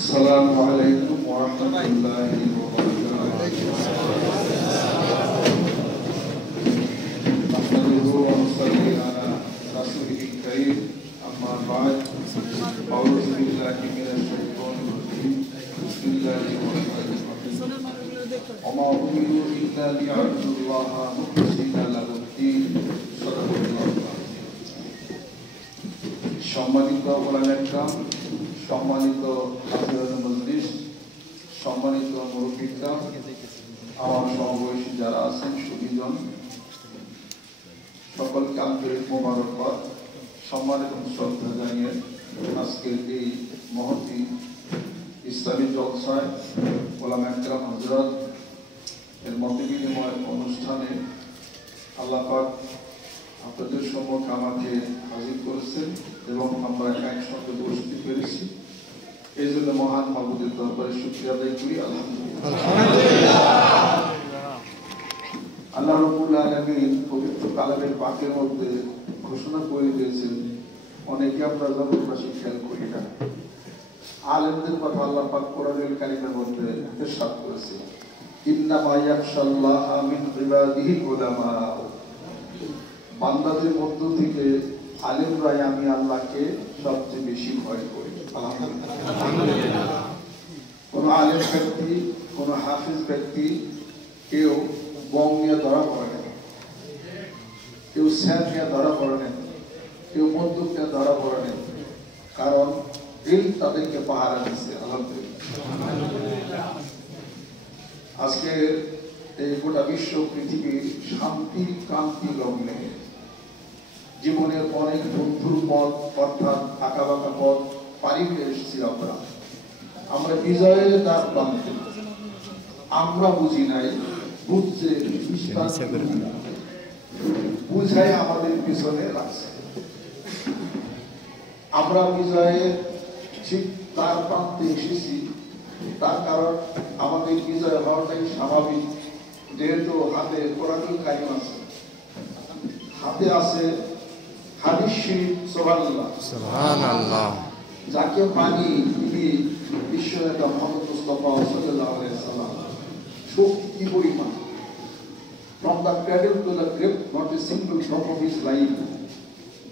السلام عليكم ورحمة الله وبركاته. نحمده ونصلي على رسوله الكريم. أما بعد، أعوذ بالله من الشيطان الرجيم. بسم الله الرحمن الرحيم. وما أمروا إلا ليعبدوا الله مخلصين له الدين. صدق الله العظيم. সম্মানিত ওলামায়ে কেরাম, সম্মানিত হাজিরান মজলিস, সম্মানিত মুরব্বিরা, আমার সমবয়সী যারা আছেন সুধীজন, সকলকে আন্তরিক মোবারকবাদ, সম্মান এবং শ্রদ্ধা জানিয়ে আজকের এই মহতী ইসলামী জলসায় ওলামায়ে কেরাম হযরত এর মত বিনিময় অনুষ্ঠানে আল্লাহ পাক আপনাদের সম্মুখে আমাকে হাজির করেছেন এবং আমরা একসঙ্গে বসতে পেরেছি। এই জন্য মহান মাবুদের দরবারে শুকরিয়া আদায় করি। আলহামদুলিল্লাহ। আল্লাহ রাব্বুল আলামিন পবিত্র কালামের পাকের মধ্যে ঘোষণা করে দিয়েছেন, অনেকে আমরা জগৎবাসী খেয়াল করি না, আলেমদের কথা আল্লাহ পাক কোরআনুল কারীমের মধ্যে ইরশাদ করেছে, ইন্নামা ইয়াখশাল্লাহা মিন ইবাদিহিল উলামা। বান্দাদের মধ্য থেকে আলেমরাই আমি আল্লাহকে সবচেয়ে বেশি ভয় করি। আলহামদুলিল্লাহ। কোন আলেম ব্যক্তি, কোন হাফিজ ব্যক্তি কেউ বম নিয়ে ধরা পড়ে না, কেউ স্যার নিয়ে ধরা পড়ে না, কেউ বন্দুক নিয়ে ধরা পড়ে না, কারণ ইলম তাদেরকে পাহারা দিচ্ছে। আলহামদুলিল্লাহ। আজকে এই গোটা বিশ্ব পৃথিবীর শান্তি ক্রান্তি লগ্নে জীবনের অনেক বন্ধুর পথ অর্থাৎ আঁকা বাঁকা পথ পাড়ি দিয়ে এসেছি। আমরা বিজয়ের দ্বার প্রান্তে, আমরা বুঝি নাই, বুঝছে বুঝাই আমাদের পিছনে রাখছে। আমরা বিজয়ের ঠিক দ্বার প্রান্তে এসেছি, তার কারণ আমাদের বিজয় হওয়াটাই স্বাভাবিক। যেহেতু হাতে কোরআনুল কারীম আছে, হাতে আছে হাদিস শরীফ, সুবহানাল্লাহ, যাকে মানি তিনি বিশ্বনেতা মুহাম্মদ মুস্তাফা সাল্লাল্লাহু আলাইহি ওয়াসাল্লাম। শক্তি কি পরিমাণ! From the cradle to the grave, not a single drop of his life.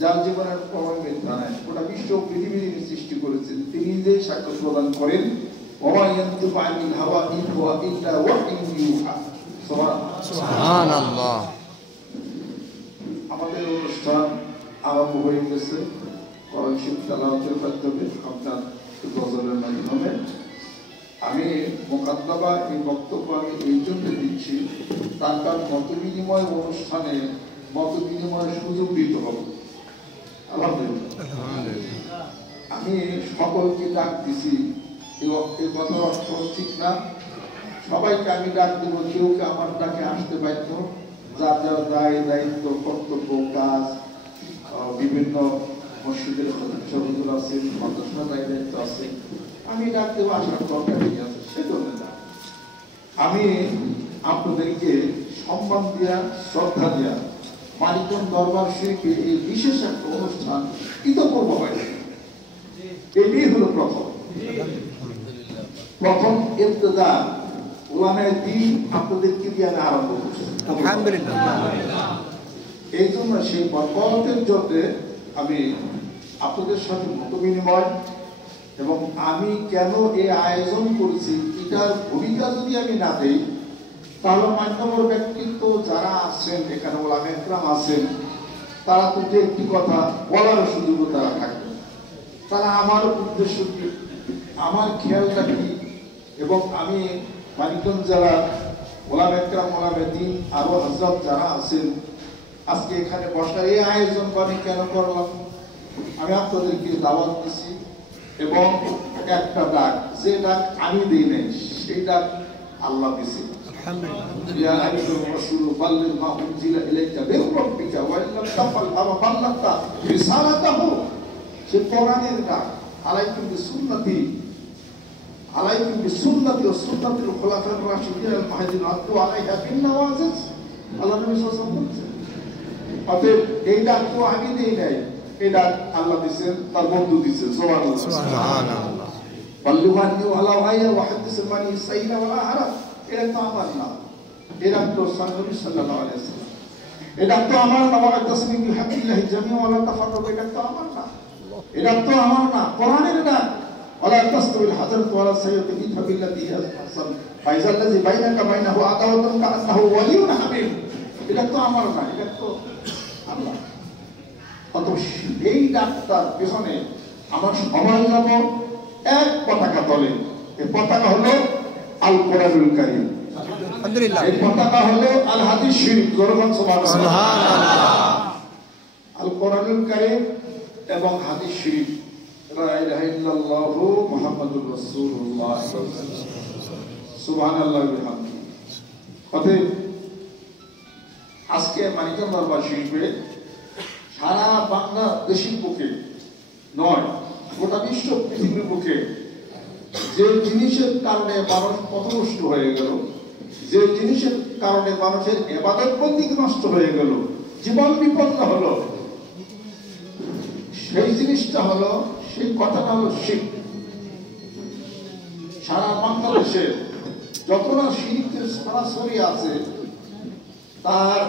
যার জীবনের প্রভাবে দাঁড়ায় গোটা বিশ্ব পৃথিবী তিনি সৃষ্টি করেছেন, তিনি যে সাক্ষ্য প্রদান করেন, ওয়া ইয়ানতিকু আনিল হাওয়া ইন হুয়া ইল্লা ওয়াহয়ুন ইউহা। সুবহানাল্লাহ। আমাদের অনুষ্ঠান আরম্ভ হয়ে গেছে কোরআন শরীফ তেলাওয়াতের মাধ্যমে, আপনার গজলের মাধ্যমে। আমি মুকাদ্দামা এই বক্তব্য আমি এই জন্য দিচ্ছি, তার কারণ মত বিনিময় অনুষ্ঠানে মত বিনিময়ের সুযোগ দিতে হবে। আলহামদুলিল্লাহ। আমি সকলকে ডাক দিছি, এই কথার অর্থ ঠিক না সবাইকে আমি ডাক দেব, কেউ কে আমার ডাকে আসতে বাধ্য, যার যার দায়িত্ব কর্তব্য কাজ, বিভিন্ন মসজিদের সদস্য আছেন, মাদ্রাসার দায়িত্ব আছে, আমি ডাক দেবো, আসার দরকার আছে। সেজন্য আমি আপনাদেরকে সম্মান দিয়া শ্রদ্ধা দিয়া মানিকগঞ্জ দরবার শরীফে এই বিশেষ একটা অনুষ্ঠান ইতপূর্ব হয়, এটাই হলো প্রথম ইবতিদা ওলামায়ে দ্বীন আপনাদেরকে দিয়ে আরম্ভ করছে। আলহামদুলিল্লাহ। এই জন্য সেই বরকতের জন্য আমি আপনাদের সাথে মত বিনিময় এবং আমি কেন এই আয়োজন করছি এটার ভূমিকা যদি আমি না দেই, তাহলে মান্যবর ব্যক্তিত্ব যারা আছেন এখানে ওলামায়ে কেরাম আছেন, তারা তো যে একটি কথা বলার সুযোগ তারা থাকবে, তারা আমার উদ্দেশ্য কি, আমার খেয়ালটা কি, এবং আমি মানিকগঞ্জ জেলার ওলামায়ে কেরাম, ওলামায়ে দ্বীন আরো হযরত যারা আছেন আজকে এখানে বসার এই আয়োজন আমি কেন করলাম, আমি আপনাদেরকে দাওয়াত দিচ্ছি এবং একটা ডাক, যে ডাক আমি দিই নাই, সেই ডাক আল্লাহ দিয়েছে। ইয়া আইয়ুহার রাসূল বাল্লিগ মা উনজিলা ইলাইকা মির রাব্বিকা ওয়া ইল্লাম তাফআল ফামা বাল্লাগতা রিসালাতাহু। সে কোরআনের ডাক, আলাইকুম বিসুন্নতি, আলাইকুম বিসুন্নতি ওয়া সুন্নাতিল খুলাফায়ে রাশিদিন আল মাহদিন আদু আলাইহা বিন নওয়াজিজ। আল্লাহ নবী সাল্লাল্লাহু আলাইহি ওয়াসাল্লাম বলেছেন, অতএব এই ডাক তো আমি দেই নাই, এই ডাক আল্লাহ দিয়েছেন, তার বন্ধু দিয়েছেন। সুবহানাল্লাহ। বল্লুহানি ওয়ালা ভাইয়া ওয়াহাদিস মানি সাইনা ওয়ালা হারাম, এটা তো আমার না, এটা তো নবী সাল্লাল্লাহু আলাইহি ওয়াসাল্লাম, এটা তো আমার না। ওয়া তাসমিউ বিহাবিল্লাহি জামিআ ওয়ালা তাফাররাকু, এটা তো আমার না, এটা তো আমার না, কোরআনের না। ওয়ালা তাসতুল হাজারাতু ওয়ালা সাইয়্যিতু বিল্লাতি হিয়া আহসান ফাইজাল্লাযী বাইনাকা বাইনাহু আদাওয়াতুন কাআন্নাহু ওয়ালিয়্যুন হামীম, এটা তো আমার না, এটা তো আল্লাহ। অত এই ডাক্তার পেছনে আমরা সবাই যাব এক পতাকা তলে। এই পতাকা হলো আল কোরআনুল কারীম, আলহামদুলিল্লাহ। এই পতাকা হলো আল হাদিস শরীফ, সুবহানাল্লাহ। আল কোরআনুল কারীম এবং হাদিস শরীফ, লা ইলাহা ইল্লাল্লাহু মুহাম্মাদুর রাসূলুল্লাহ, সুবহানাল্লাহ ওয়া বিহামদিহি। অতএব আজকে মানিকগঞ্জ দরবার শরীফে সারা বাংলাদেশের বুকে নয়, গোটা বিশ্ব পৃথিবীর বুকে যে জিনিসের কারণে মানুষ পথভ্রষ্ট হয়ে গেল, যে জিনিসের কারণে মানুষের ইবাদত বন্দি নষ্ট হয়ে গেল, জীবন বিপন্ন হলো, সেই জিনিসটা হলো, সেই কথাটা হলো শিরক। সারা বাংলাদেশে যত না শিরকের সরাসরি আছে, তার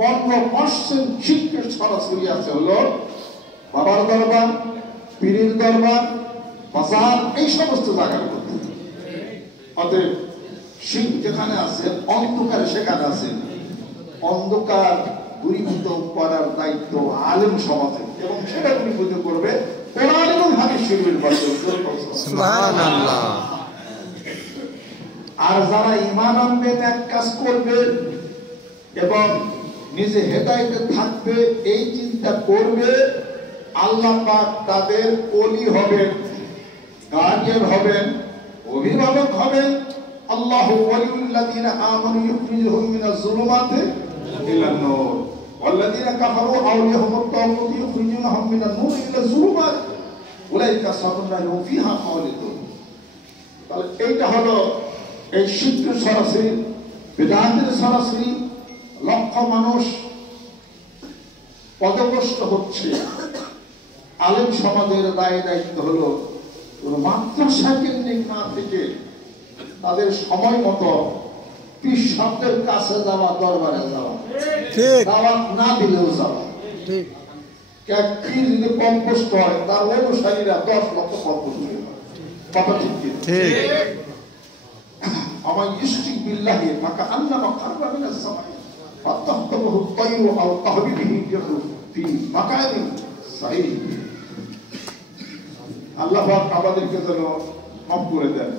15% শিরকের সরাসরি আছে হলো বাবার দরবার, পীরের দরবার, বাজার, এই সমস্ত জায়গার মধ্যে। অতএব শিরক যেখানে আছে, অন্ধকার সেখানে আছে। অন্ধকার দূরীভূত করার দায়িত্ব আলেম সমাজের, এবং সেটা দূরীভূত করবে কোরআন এবং হাদিস শরীফের মাধ্যমে, সুবহানাল্লাহ। আর যারা ঈমান আনবে, এক কাজ করবে এবং নিজে হেদায়েতে থাকবে, এই চিন্তা করবে, আল্লাহ পাক তাদের ওলি হবেন, গার্ডিয়ান হবেন, অভিভাবক হবেন। আল্লাহু ওয়ালিউল্লাযিনা আমানু ইউখরিজুহুম মিনাজ যুলুমাতি ইলান নূর ওয়াল্লাযিনা কাফারু আউলিয়াহুমুত তাগুত ইউখরিজুনাহুম মিনান নূর ইলা যুলুমাত উলাইকা সাবুনাহু ফিহা খালিদুন। তাহলে এইটা হলো এই শিরকের সরাসরি, বিদআতের সরাসরি। লক্ষ মানুষ পদভ্রষ্ট হচ্ছে। আলেম সমাজের দায় দায়িত্ব হলো মাদ্রাসা কেন্দ্রিক না থেকে তাদের সময় মতো পীর সাহেবের কাছে যাওয়া, দরবারে যাওয়া, দাওয়াত না দিলেও যাওয়া। পীর যদি কম্পোস্ট হয়, তার অনুসারীরা 10 লক্ষ কম্পোস্ট হয়ে যায়। কথা ঠিক কি? আমার ইশরিক বিল্লাহি মাকা আন্নামা খাররা মিনাস সামাই ফাতাহতাবহু তায়রু আও তাহবি বিহি ইয়াহু ফি মাকানিন সাহিহ। আল্লাহ পাক আমাদেরকে যেন মাফ করে দেন।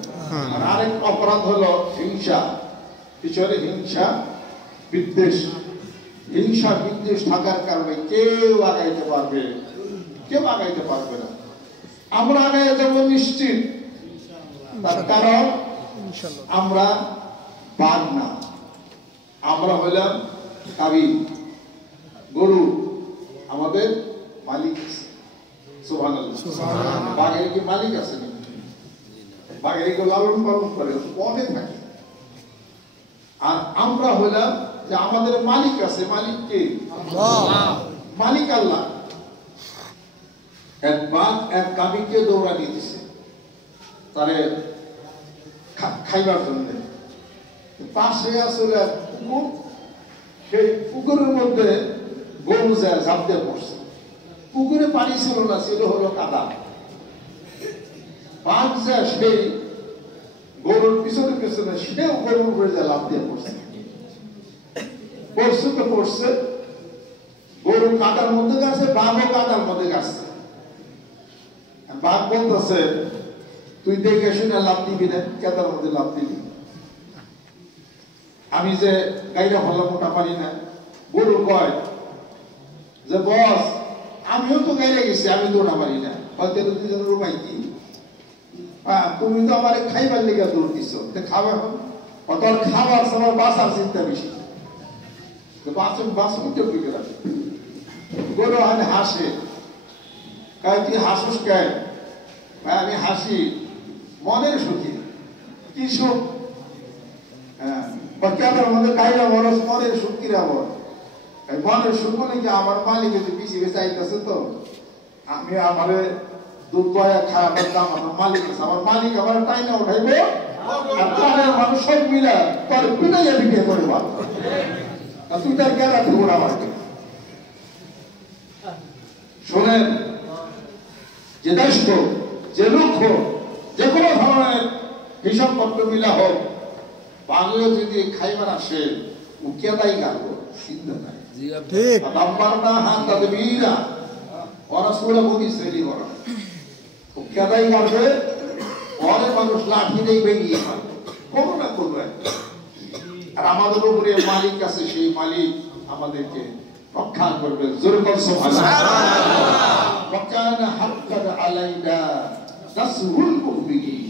আর আরেক অপরাধ হলো হিংসা, পিছনে হিংসা বিদ্বেষ। হিংসা বিদ্বেষ থাকার কারণে কেউ আগাইতে পারবে, কেউ আগাইতে পারবে না। আমরা আগাইতে যাব নিশ্চিত, তার কারণ আমরা বাঘ না, আমরা হইলাম কাবি। গরু আমাদের মালিক, সুবহানাল্লাহ। বাঘের কি মালিক আছে না? বাঘের কি লালন পালন করে, বনে থাকে। আর আমরা হইলাম যে আমাদের মালিক আছে। মালিক কে? মালিক আল্লাহ। এক বাঘ এক কাবিকে দৌড়ানি দিছে তারে খাইবার জন্য। পাশে আসলে পুকুর, সেই পুকুরের মধ্যে গরু যায় ঝাঁপ দিয়ে পড়ছে। পুকুরে পানি ছিল না, ছিল হলো কাদা। বাঘ যায় সেই গরুর পিছনে পিছনে, সেও গরুর উপরে যায় লাফ দিয়ে পড়ছে। পড়ছে তো পড়ছে, গরু কাদার মধ্যে গেছে, বাঘও কাদার মধ্যে গেছে। বাঘ বলতেছে, তুই দেখে শুনে লাভ দিবি না, কেদার মধ্যে লাভ দিবি। আমি যে গাইরা ভালো মোটা পারি না। গরু কয় যে বস, আমিও তো গাইরে গেছি, আমি তো না পারি না। হয়তো দুজনের উপায় কি? তুমি তো আমার খাইবার লেগে দৌড় দিচ্ছ, খাবার তোর খাবার সবার বাঁচার চিন্তা বেশি। বাঁচুন কেউ কি করে? গরু আমি হাসে, কায় তুই হাসুস কে? আমি হাসি মনের সুখী। কি সুখ? হ্যাঁ, কেদার মধ্যে গাইরা বরস মনের সুখ কিরা বল। মনের সুখ বলে কি আমার মালিক পিছিয়ে চাইতেছে, তো আমি আমারে দুধ দয়া খায় আমার দাম আমার মালিক আছে, আমার মালিক আমার টাইনা উঠাইবে আর গ্রামের মানুষ সব মিলে তার পিটাইয়া বিক্রি করবো। তুই তার গেলা দেবো আমাকে। শোনেন, যে দেশ হোক, যে লোক হোক, যে কোনো ধরনের হিসাবপত্র মিলা হোক, বাংলা যদি খাইবার আসে উকিয়াদাই গাড়বো, চিন্তা নাই। দাম্বারনা হাত তাদের বীরা ওরা সুরা বলি শ্রেণী করা উকিয়াদাই গাড়বে, পরে মানুষ লাঠি নেই বেরিয়ে পারবে, কোনো না করবো। আর আমাদের উপরে মালিক আছে, সেই মালিক আমাদেরকে রক্ষা করবে। জোরে বল সুবহানাল্লাহ। ওয়াকানা হাক্কান আলাইনা নাসরুল মুমিনিন।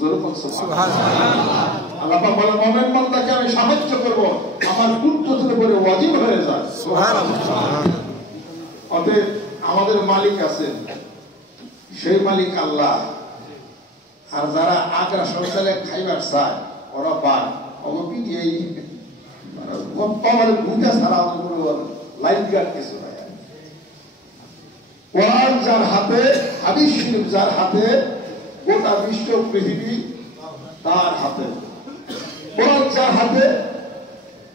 জোরে বল সুবহানাল্লাহ। আল্লাহ পাক বলেন, মুমিন বান্দাকে আমি সাহায্য করব, আমার কুদরতের উপরে ওয়াজিব হয়ে যায়। সুবহানাল্লাহ। অতএব আমাদের মালিক আছেন, সেই মালিক আল্লাহ। আর যারা আগ্রা সংসারে খাইবার চায় ওরা পায় অগপি দিয়েই ভূতা ছাড়া আমাদের লাইফ গার্ড কিছু নাই। কোরআন যার হাতে, হাদিস শরীফ যার হাতে, গোটা বিশ্ব পৃথিবী তার হাতে। কোরআন যার হাতে,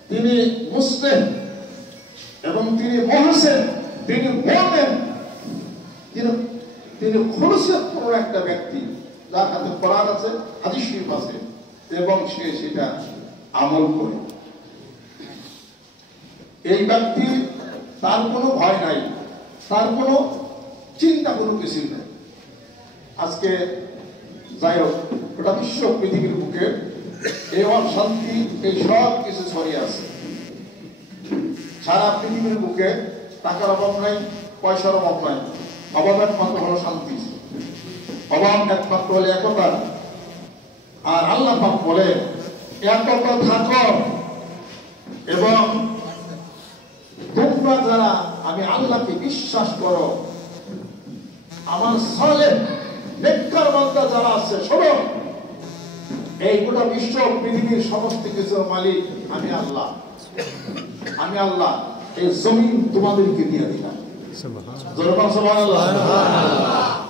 তিনি মুসলিম এবং তিনি মুহসিন, তিনি মুমিন, তিনি খুলুসিয়তপূর্ণ একটা ব্যক্তি যার হাতে কোরআন আছে, হাদিস শরীফ আছে এবং সে সেটা আমল করে। এই ব্যক্তি, তার কোনো ভয় নাই, তার কোনো চিন্তা কোনো কিছু নেই। আজকে যাই হোক, গোটা বিশ্ব পৃথিবীর বুকে এই অশান্তি, এই সব কিছু ছড়িয়ে আছে। সারা পৃথিবীর বুকে টাকার অভাব নাই, পয়সার অভাব নাই, অভাব একমাত্র হলো শান্তি, অভাব একমাত্র হলো একতা। আর আল্লাহ পাক বলে, একতা থাকো এবং তোমরা যারা আমি আল্লাহকে বিশ্বাস করো, আমার সালেহ নেককার বান্দা যারা আছে, শোনো, এই গোটা বিশ্ব পৃথিবীর সমস্ত কিছুর মালিক আমি আল্লাহ। আমি আল্লাহ এই জমিন তোমাদেরকে দিয়ে দিলাম। সুবহানাল্লাহ।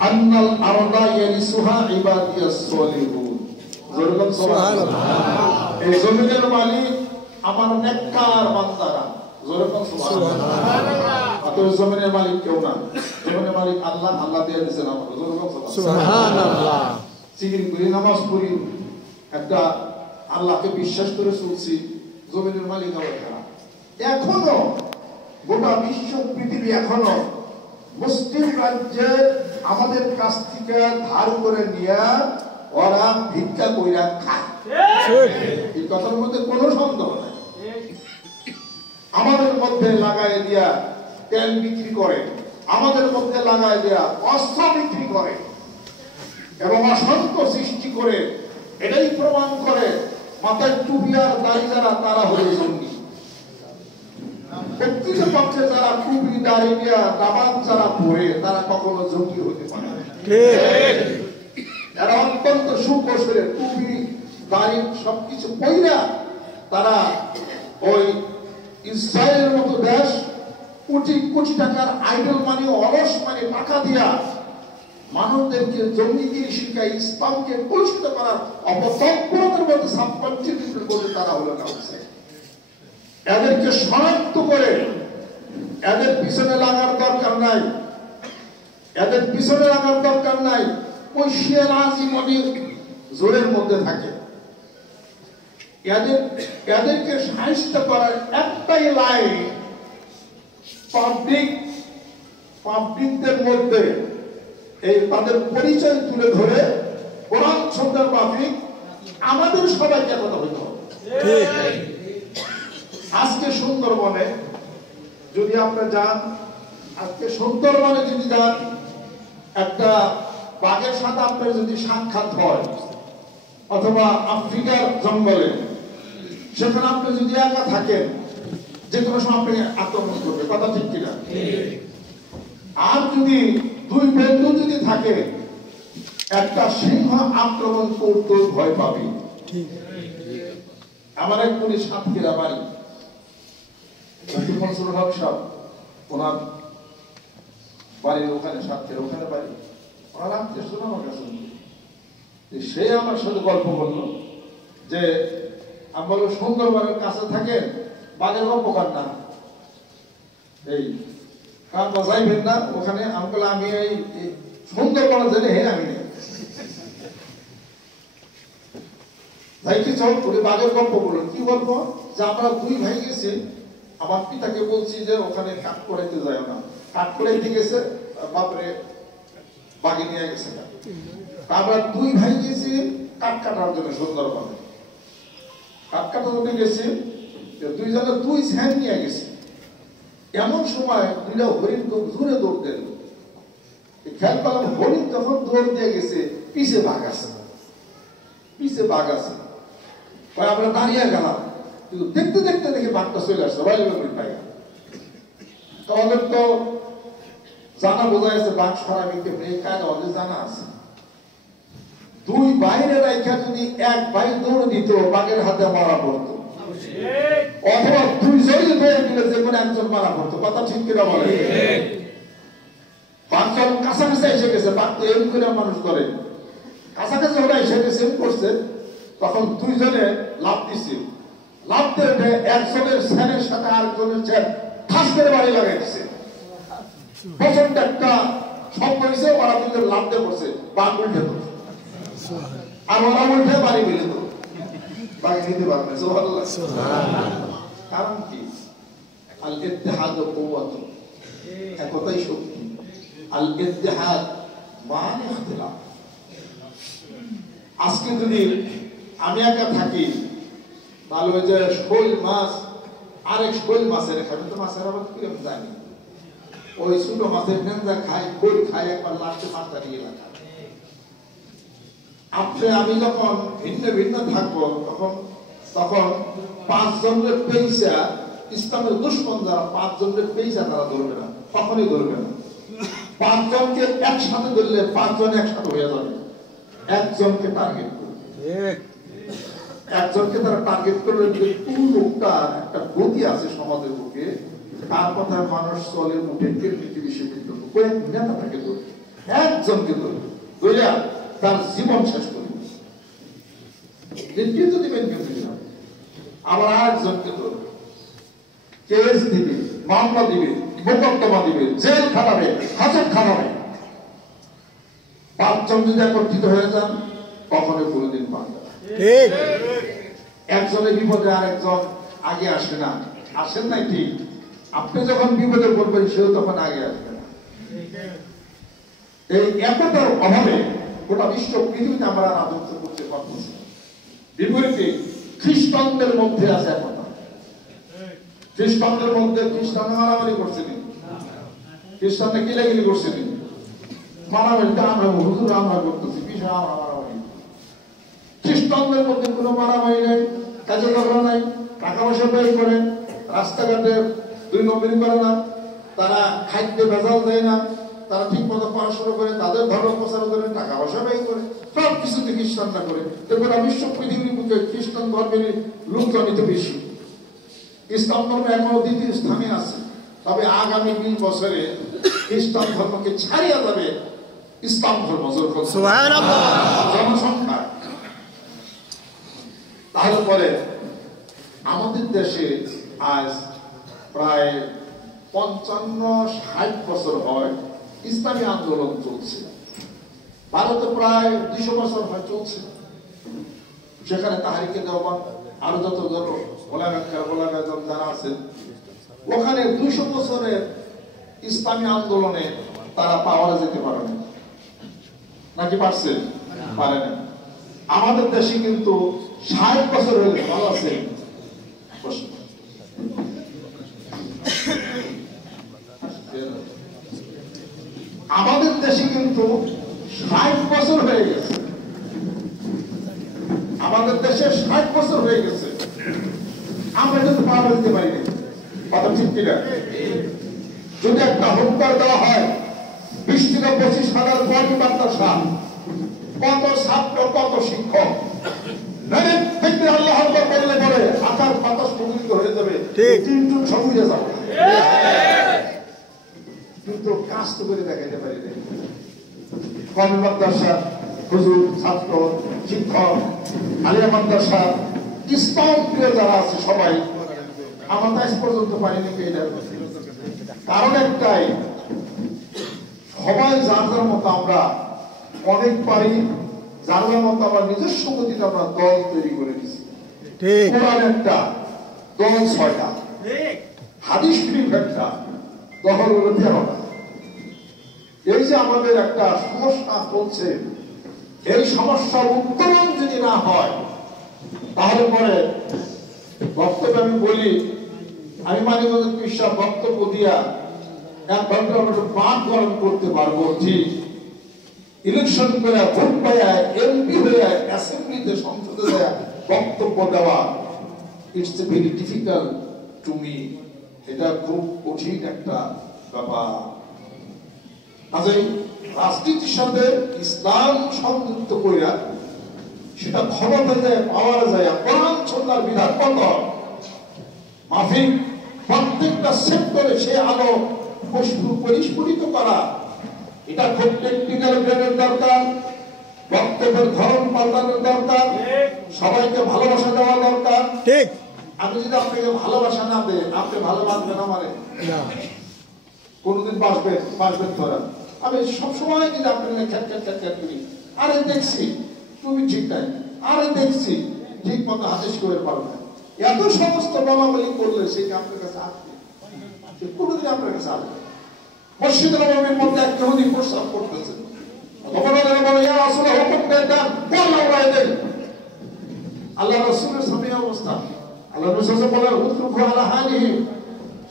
আন্নাল আরদা ইয়ারিসুহা ইবাদিয়াস সালিহুন। সুবহানাল্লাহ। এই জমিনের মালিক আমার নেককার বান্দারা। সুবহানাল্লাহ। অতএব জমিনের মালিক কেউ না, জমিনের মালিক আল্লাহ। আল্লাহ দিয়ে দিয়েছেন আমাকে। সুবহানাল্লাহ। জিকির করি, নামাজ পড়ি, একটা আল্লাহকে বিশ্বাস করে চলছি, জমিনের মালিক আমার খারাপ। এখনো গোটা বিশ্ব পৃথিবী এখনো মুসলিম রাজ্যে আমাদের কাছ থেকে ধার করে নিয়ে ওরা ভিক্ষা কইরা খায়। এই কথার মধ্যে কোনো সন্দেহ নাই। আমাদের মধ্যে লাগাই দিয়া তেল বিক্রি করে, আমাদের মধ্যে লাগাই দিয়া অস্ত্র বিক্রি করে এবং অশান্ত সৃষ্টি করে। এটাই প্রমাণ করে মাথায় টুপি আর দাড়ি যারা, তারা হয়ে জঙ্গি। প্রকৃতপক্ষে যারা টুপি দাড়ি দিয়া দাবাত যারা পরে, তারা কখনো জঙ্গি হতে পারে না। এরা অত্যন্ত সুকৌশলে টুপি দাড়ি সবকিছু পইরা তারা ওই ইসরায়েলের মতো দেশ কোটি কোটি টাকার আইডল মানি, অলস মানি টাকা দিয়া মানুষদেরকে জঙ্গিগিরি শিখায়, ইসলামকে কলুষিত করার অপতৎপরতার মধ্যে সাবকন্টিনেন্টের মধ্যে তারা হলো না। এদেরকে শনাক্ত করে এদের পিছনে লাগার দরকার নাই, এদের পিছনে লাগার দরকার নাই। ওই শিয়াল আজিমনি জোরের মধ্যে থাকে। এদেরকে সাহিত্য করার একটাই লাইন, পাবলিকদের মধ্যে এই তাদের পরিচয় তুলে ধরে কোরআন সুন্নাহর মাফিক আমাদের সবাইকে কথা বলতে হবে। আজকে সুন্দরবনে যদি আপনারা যান, আজকে সুন্দরবনে যদি যান, একটা বাঘের সাথে আপনার যদি সাক্ষাৎ হয়, অথবা আফ্রিকার জঙ্গলে, সেখানে আপনি যদি একা থাকেন, যে কোনো সময় আপনি আক্রমণ করবে, কথা ঠিক কিনা? আর যদি দুই বন্ধু যদি থাকে, একটা সিংহ আক্রমণ করতে ভয় পাবে। আমার এক পুলিশ সাতক্ষীরা বাড়ি, মনসুর হক সাহেব, ওনার বাড়ির ওখানে সাতক্ষীরা, ওখানে বাড়ি। ওনার আত্মীয় আমার কাছে, সে আমার সাথে গল্প করলো যে আমি বলবো সুন্দরবনের কাছে থাকেন, বাঘের গল্প কর না, এই কারণ যাইবেন না ওখানে। আমি বললাম আমি এই সুন্দরবনে জেনে হে আমি যাইতে চাও, ওই বাঘের গল্প বললো। কি গল্প? যে আমরা দুই ভাই গেছি, আমার পিতাকে বলছি যে ওখানে কাঠ করাইতে যায় না, কাঠ করাইতে গেছে, বাপরে বাঘে নিয়ে গেছে। আমরা দুই ভাই গেছি কাঠ কাটার জন্য সুন্দরবনে, কাঠ কাটার জন্য গেছি, দুইজনে দুই ঝ্যান নিয়ে গেছি। এমন সময় দুইটা হরিণ খুব জোরে দৌড় দিল। খেয়াল করলাম হরিণ যখন দৌড় দিয়ে গেছে, পিছে বাঘ আছে, পিছে বাঘ আছে। আমরা দাঁড়িয়ে গেলাম, কিন্তু দেখতে দেখতে দেখে বাঘটা চলে আসছে পাইয়া। আমাদের তো জানা বোঝা যাচ্ছে বাঘ সরাবে কেমনি, এই কায়দা আমাদের জানা আছে। দুই বাইরে রাইখা যদি এক ভাই দৌড় দিত, বাঘের হাতে মারা পড়তো, অথবা দুইজনই দৌড় দিলে যে কোনো একজন মারা পড়তো। কথা ঠিক কিনা বলে? বাঘ যখন কাছাকাছি এসে গেছে, বাঘ তো এরকম করে মানুষ করে, কাছাকাছি ওরা এসে গেছে করছে, তখন দুইজনে লাভ দিচ্ছে। লাভ দিয়ে উঠে একজনের স্যানের সাথে আরেকজনের ছেন ঠাস করে বাড়ি লাগাইছে। প্রচন্ড একটা শব্দ হয়েছে, ওরা দুজন লাভ দিয়ে পড়ছে, বাঘ উল্টে তো, আর ওরা উল্টে বাড়ি মিলে তো, বাঘ নিতে পারবে না। কারণ কি? আল ইত্তেহাদ কুওয়াত, একতাই শক্তি। আল ইত্তেহাদ মানে ইখতিলাফ। আজকে যদি আমি একা থাকি, তাহলে ওই যে শোল মাছ আরেক শোল মাছের খাবে, তো মাছের আবার কি আমি জানি, ওই ছোট মাছের নেন্দা খাই, খোল খাই, একবার লাস্টে মাছটা নিয়ে রাখা। আপনি আমি যখন ভিন্ন ভিন্ন থাকবো, তখন পাঁচজনের পেইসা, ইসলামের দুশ্মন যারা পাঁচজনের পেইসা তারা ধরবে না, কখনই ধরবে না। পাঁচজনকে একসাথে ধরলে পাঁচজন একসাথে হয়ে যাবে, একজনকে টার্গেট করবে, একজনকে তারা টার্গেট করলে কোন লোকটার একটা গতি আছে সমাজের বুকে, তার কথা মানুষ চলে উঠে পৃথিবী সীমিত, কয়েক নেতা তাকে ধরবে, একজনকে ধরবে, ধরিয়া তার জীবন শেষ করবে, নেতৃত্ব দিবেন কিন্তু আবার আরেকজনকে ধরবে, কেস দিবে, মামলা দিবে, মোকদ্দমা দিবে, জেল খাটাবে, হাজত খাটাবে। পাঁচজন যদি একত্রিত হয়ে যান, কখনোই কোনোদিন পাবে না। একজনের বিপদে আরেকজন আগে আসবে না, আসেন নাই ঠিক, আপনি যখন বিপদে পড়বেন সেও তখন আগে আসবে না। এই একতার অভাবে গোটা বিশ্ব পৃথিবীতে আমরা রাজত্ব করতে পারতেছি। বিপরীতে খ্রিস্টানদের মধ্যে আছে একতা। খ্রিস্টানদের মধ্যে খ্রিস্টান মারামারি করছেন, খ্রিস্টানরা কিলাকিলি করছেন, মারামারিটা আমরা হুজুর আমরা করতেছি, বিষয় আমরা মারামারি। খ্রিস্টানদের মধ্যে কোনো মারামারি নেই, কাজে ঝগড়া নাই, টাকা পয়সা ব্যয় করে, রাস্তাঘাটে দুই নম্বরই করে না, তারা খাদ্যে ভেজাল দেয় না, তারা ঠিক মতো পড়াশোনা করে, তাদের ধর্ম প্রচার করে, টাকা পয়সা ব্যয় করে, সব কিছুতে খ্রিস্টানরা করে। দেখবেন বিশ্ব পৃথিবীর বুকে খ্রিস্টান ধর্মের লোকজনিত বেশি। ইসলাম ধর্ম এখনো দ্বিতীয় স্থানে আছে, তবে আগামী 20 বছরে খ্রিস্টান ধর্মকে ছাড়িয়ে যাবে ইসলাম ধর্ম জনসংখ্যা। তাহলে পরে আমাদের দেশে আজ প্রায় 55-60 বছর হয় ইসলামী আন্দোলন চলছে। ভারতে প্রায় 200 বছর হয় চলছে। সেখানে তাহরিকে দেওয়ান আরো যত যারা আছেন, ওখানে 200 বছরের ইসলামী আন্দোলনে তারা পাওয়ারে যেতে পারে না, নাকি পারছে? পারে না। আমাদের দেশে কিন্তু 60 বছর হয়ে গেছে, ভালো আছে। আমাদের দেশে কিন্তু 60 বছর হয়ে গেছে, আমাদের দেশে 60 বছর হয়ে গেছে, আমরা কিন্তু পাওয়া দিতে পারিনি। কথা ঠিক কিনা? যদি একটা হুঙ্কার দেওয়া হয় 20 থেকে 25 হাজার কোটি মাদ্রাসা, কত ছাত্র, কত শিক্ষক, আল্লাহ বললে পরে আকার বাতাস প্রকৃত হয়ে যাবে, তিনটুক সবুজে যাবে, কিন্তু কাজ তো করে দেখাইতে পারি না। কওমি মাদ্রাসা হুজুর, ছাত্র, শিক্ষক, আলিয়া মাদ্রাসা, ইসলাম প্রিয় যারা আছে সবাই, আমরা আজ পর্যন্ত পাইনি এটা। কারণ একটাই, সবাই যার যার মতো আমরা অনেক পারি, যার যার মতো আমরা নিজস্ব গতিতে আমরা দল তৈরি করে দিচ্ছি। কোরআন একটা, দল 6টা, হাদিস শরীফ একটা, দল হলো 13টা। এই যে আমাদের একটা সমস্যা চলছে, এই সমস্যার উত্তরণ যদি না হয় তাহলে পরে বক্তব্য আমি বলি, আমি মানিকগঞ্জের বিশ্বাস বক্তব্য দিয়া 1 ঘন্টা আমরা পাঠ গ্রহণ করতে পারবো, ঠিক ইলেকশন করে ভোট পাইয়া এমপি হইয়া অ্যাসেম্বলিতে সংসদে যায় বক্তব্য দেওয়া, it's a very difficult to me. এটা খুব কঠিন একটা ব্যাপার। কাজেই রাজনীতির সাথে ইসলাম সংযুক্ত কইরা সেটা ক্ষমতা যায়, পাওয়া যায়, কোরআন সুন্নাহর বিধান কত মাফিক প্রত্যেকটা সেক্টরে সে আলো পরিস্ফুটিত করা, এটা খুব টেকনিক্যাল ব্রেনের দরকার, বক্তব্যের ধরন পাল্টানোর দরকার, সবাইকে ভালোবাসা দেওয়া দরকার। ঠিক, আমি যদি আপনাকে ভালোবাসা না দেয়, আপনি ভালোবাসবেন আমারে কোনদিন বাসবেন ধরা। আমি সবসময় যদি আপনাকে খ্যাট করি, আরে দেখছি তুমি ঠিক নাই, আরে দেখছি ঠিক মতো হাদিস করে পারবে না, এত সমস্ত বলাবলি করলে সেই আপনার কাছে আসবে, সে কোনদিন আপনার কাছে আসবে। মসজিদের নববীর মধ্যে এক ইহুদি প্রস্তাব করতেছে, আল্লাহ রাসূলের সামনে অবস্থা, আল্লাহ রাসূল বলেন উতরুকু আলা হালিহি,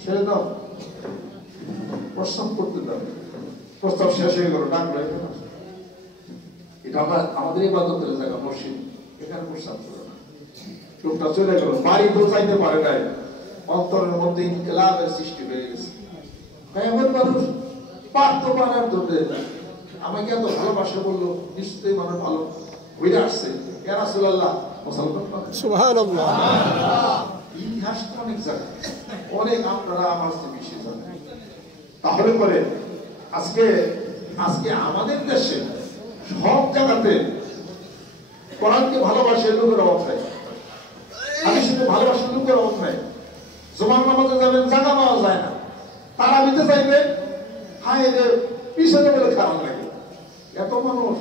ছেড়ে দাও, প্রস্তাব করতে দাও। প্রস্তাব শেষ হয়ে গেল, ডাকলো, এটা আমাদের ইবাদতের জায়গা মসজিদ, এখানে প্রস্তাব করে না। লোকটা চলে গেল, বাড়ি তো চাইতে পারে নাই, অন্তরের মধ্যে ইনকিলাবের সৃষ্টি হয়ে গেছে। এমন মানুষ পারতো পারার ধরে আমাকে এত ভালোবাসা বললো, নিশ্চয়ই মানে ভালো হয়ে আসছে। ইয়া রাসূলুল্লাহ, মুসলমান সুবহানাল্লাহ। ইতিহাস তো অনেক জায়গায়, অনেক আপনারা আমার চেয়ে বেশি জানেন। তাহলে পরে আজকে আমাদের দেশে সব জায়গাতে কোরআনকে ভালোবাসে লোকের অভাব নাই, হাদিসকে ভালোবাসে লোকের অভাব নাই। জুমার নামাজে যাবেন, জায়গা পাওয়া যায় না, তারা দিতে চাইবে, হায় রে পিছনে বলে খারাপ লাগে। এত মানুষ,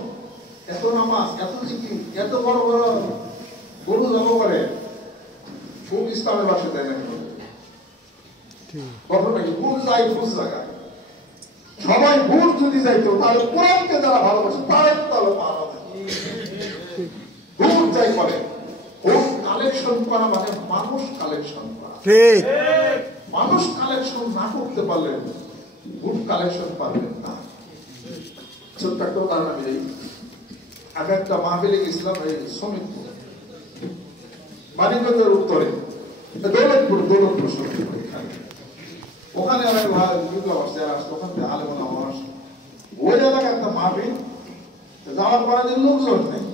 এত নামাজ, এত জিকির, এত বড় বড় গরু জব করে, খুব ইসলামের বাসে দেয় না। ঘটনা কি, ভুল যায় ভুল জায়গায়, সবাই ভুল যদি যাইতো তাহলে কোরআনকে যারা ভালোবাসে তারাই তাহলে পাওয়া যায়। ভুল যাই করে, ভোট কালেকশন করা মানে মানুষ কালেকশন করা। মানুষ কালেকশন না করতে পারলে ভোট কালেকশন পারবেন না। ছোট্ট একটা উদাহরণ আমি দিই। আমি একটা মাহফিলে গেছিলাম, এই শ্রমিকপুর মানিকগঞ্জের উত্তরে, দৌলতপুর ওখানে আমি বিপ্লব আসছে, ওখান থেকে আলেমন আমার আসছে। ওই এলাকায় একটা মাহফিল যাওয়ার পরে লোকজন নেই,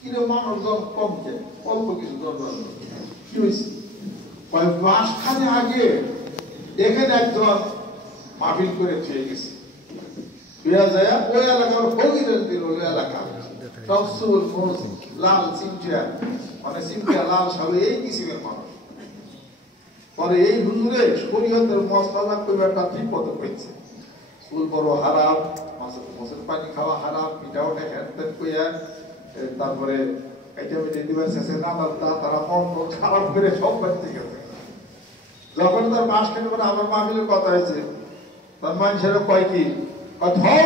কিন্তু মানুষজন কমছে, অল্প কিছু দরকার। কি হয়েছে, মাসখানে আগে এখানে একজন মাহফিল করে খেয়ে গেছে, ওই এলাকার ফকিরের দিল, ওই এলাকা টকসুল লাল চিমটিয়া, মানে চিমটিয়া লাল সব এই কিসিমের মানুষ। পরে এই হুজুরে শরীয়তের মশলা করবে একটা বিপদ হয়েছে, চুল বড় হারাম, মাছের পানি খাওয়া হারাম, পিঠাও হ্যান কইয়া, তারপরে তারা মন খারাপ করে সব বাড়তে গেছে। যখন তার মাস কেটে পরে আমার মাহফিলের কথা হয়েছে, তার মানুষের কয় কি,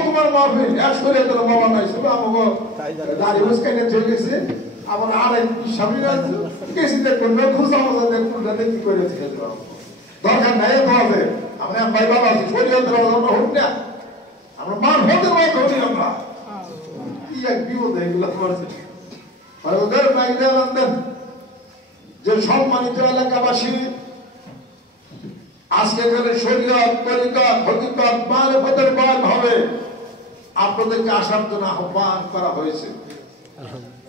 তোমার মাহফিল এক করে তোর বাবা নাই, শুধু আমাকে দাড়ি মুসকাইনে চলে গেছে, আমার আড়াই স্বামী কেসিতে করবে, খুঁজা মজা দেখুন কি করেছে, দরকার নাই তো আছে। আমরা ভাই বাবা আছি, শরীয়তের আমরা হোক না, আমরা মার হতে বাধ্য হই। আমরা কি এক বিপদ এগুলো করেছে। ওদের বাইরে আনন্দেন যে সম্মানিত এলাকাবাসী, আজকে গেলে শরীয়ত, তরিকত, হকিকত, মারিফতের বয়ান হবে, আপনাদেরকে আসার জন্য আহ্বান করা হয়েছে।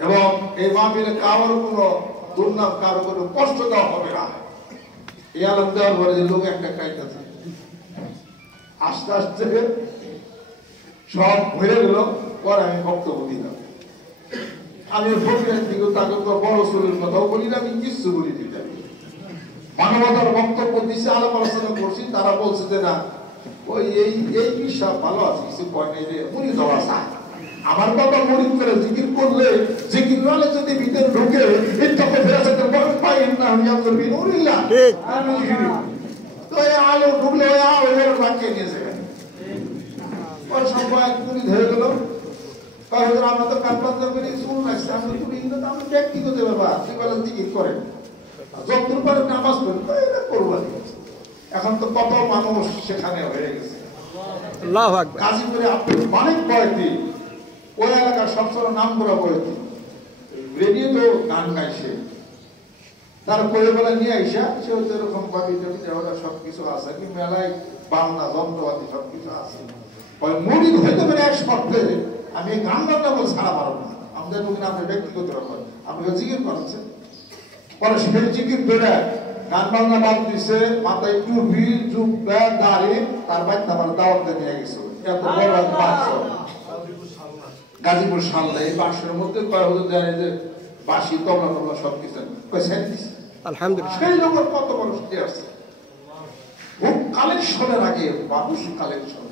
এবং এই মাহফিলে কারোর কোনো দুর্নাম, কারো কোনো কষ্ট দেওয়া হবে না। এই আলাম দেওয়ার পরে যে লোক একটা কাইতেছে, আস্তে আস্তে সব হয়ে গেল, পরে আমি বক্তব্য দিলাম। আমি ফকিরের দিকে তাকে তো বড় শরীর কথাও বলি না, আমি কিচ্ছু বলি দিতে মানবতার বক্তব্য দিচ্ছে, আলাপ আলোচনা করছি। তারা বলছে যে না ওই এই বিশ্বাস ভালো আছে, কিছু কয় নাই রে, মুড়ি দেওয়া চায়। আমার কথা মরিদ করে জিকির করলে জিকির নালে যদি ভিতরে ঢুকে ইত্তাকে ফেরাসতের বরকত পাই না আমি আব্দুল বিন উরিল্লাহ আমি জিকির তো এই আলো ঢুকলে ওই আলো বাঁচিয়ে নিয়েছে। ওর সবাই মুড়িদ হয়ে গেল। কারণ আমরা তো কানপাঞ্জা করে শুরু লাগছে, আমরা তুমি কিন্তু আমরা ব্যক্তিগত ব্যাপার, সেগুলো জিকির করেন যতদূর পারে নামাজ পড়েন এটা করবো। এখন তো কত মানুষ সেখানে হয়ে গেছে। গাজীপুরে আপনি অনেক বয়তি, ওই এলাকার সবসময় নাম করা বয়তি, রেডিও তো গান গাইছে, তার পরিবেলা নিয়ে আইসা সে হচ্ছে এরকম ভাবি ওরা সবকিছু আছে, কি মেলায় বাংলা যন্ত্রপাতি সবকিছু আছে। ওই মুড়িদ হইতে পারে এক শর্তে, আমি গান বাংলা বলে ছাড়া পারবো না, আমাদের মুখে আপনার ব্যক্তিগত ব্যাপার, আপনাকে জিজ্ঞেস করেছেন। পরে সেই জিকির ধরে গান বাংলা বাদ দিছে, মাথায় টুপি জুব্বা দাড়ি, তার বাড়িতে আমার দাওয়াতে নিয়ে গেছে। এত বড় বাক্স গাজীপুর সামনে, এই বাক্সের মধ্যে কয় হতে জানে যে বাঁশি তবলা টবলা সবকিছু আলহামদুলিল্লাহ। সেই লোকের কত মানুষ দিয়ে আসছে। কালেকশনের আগে মানুষ কালেকশন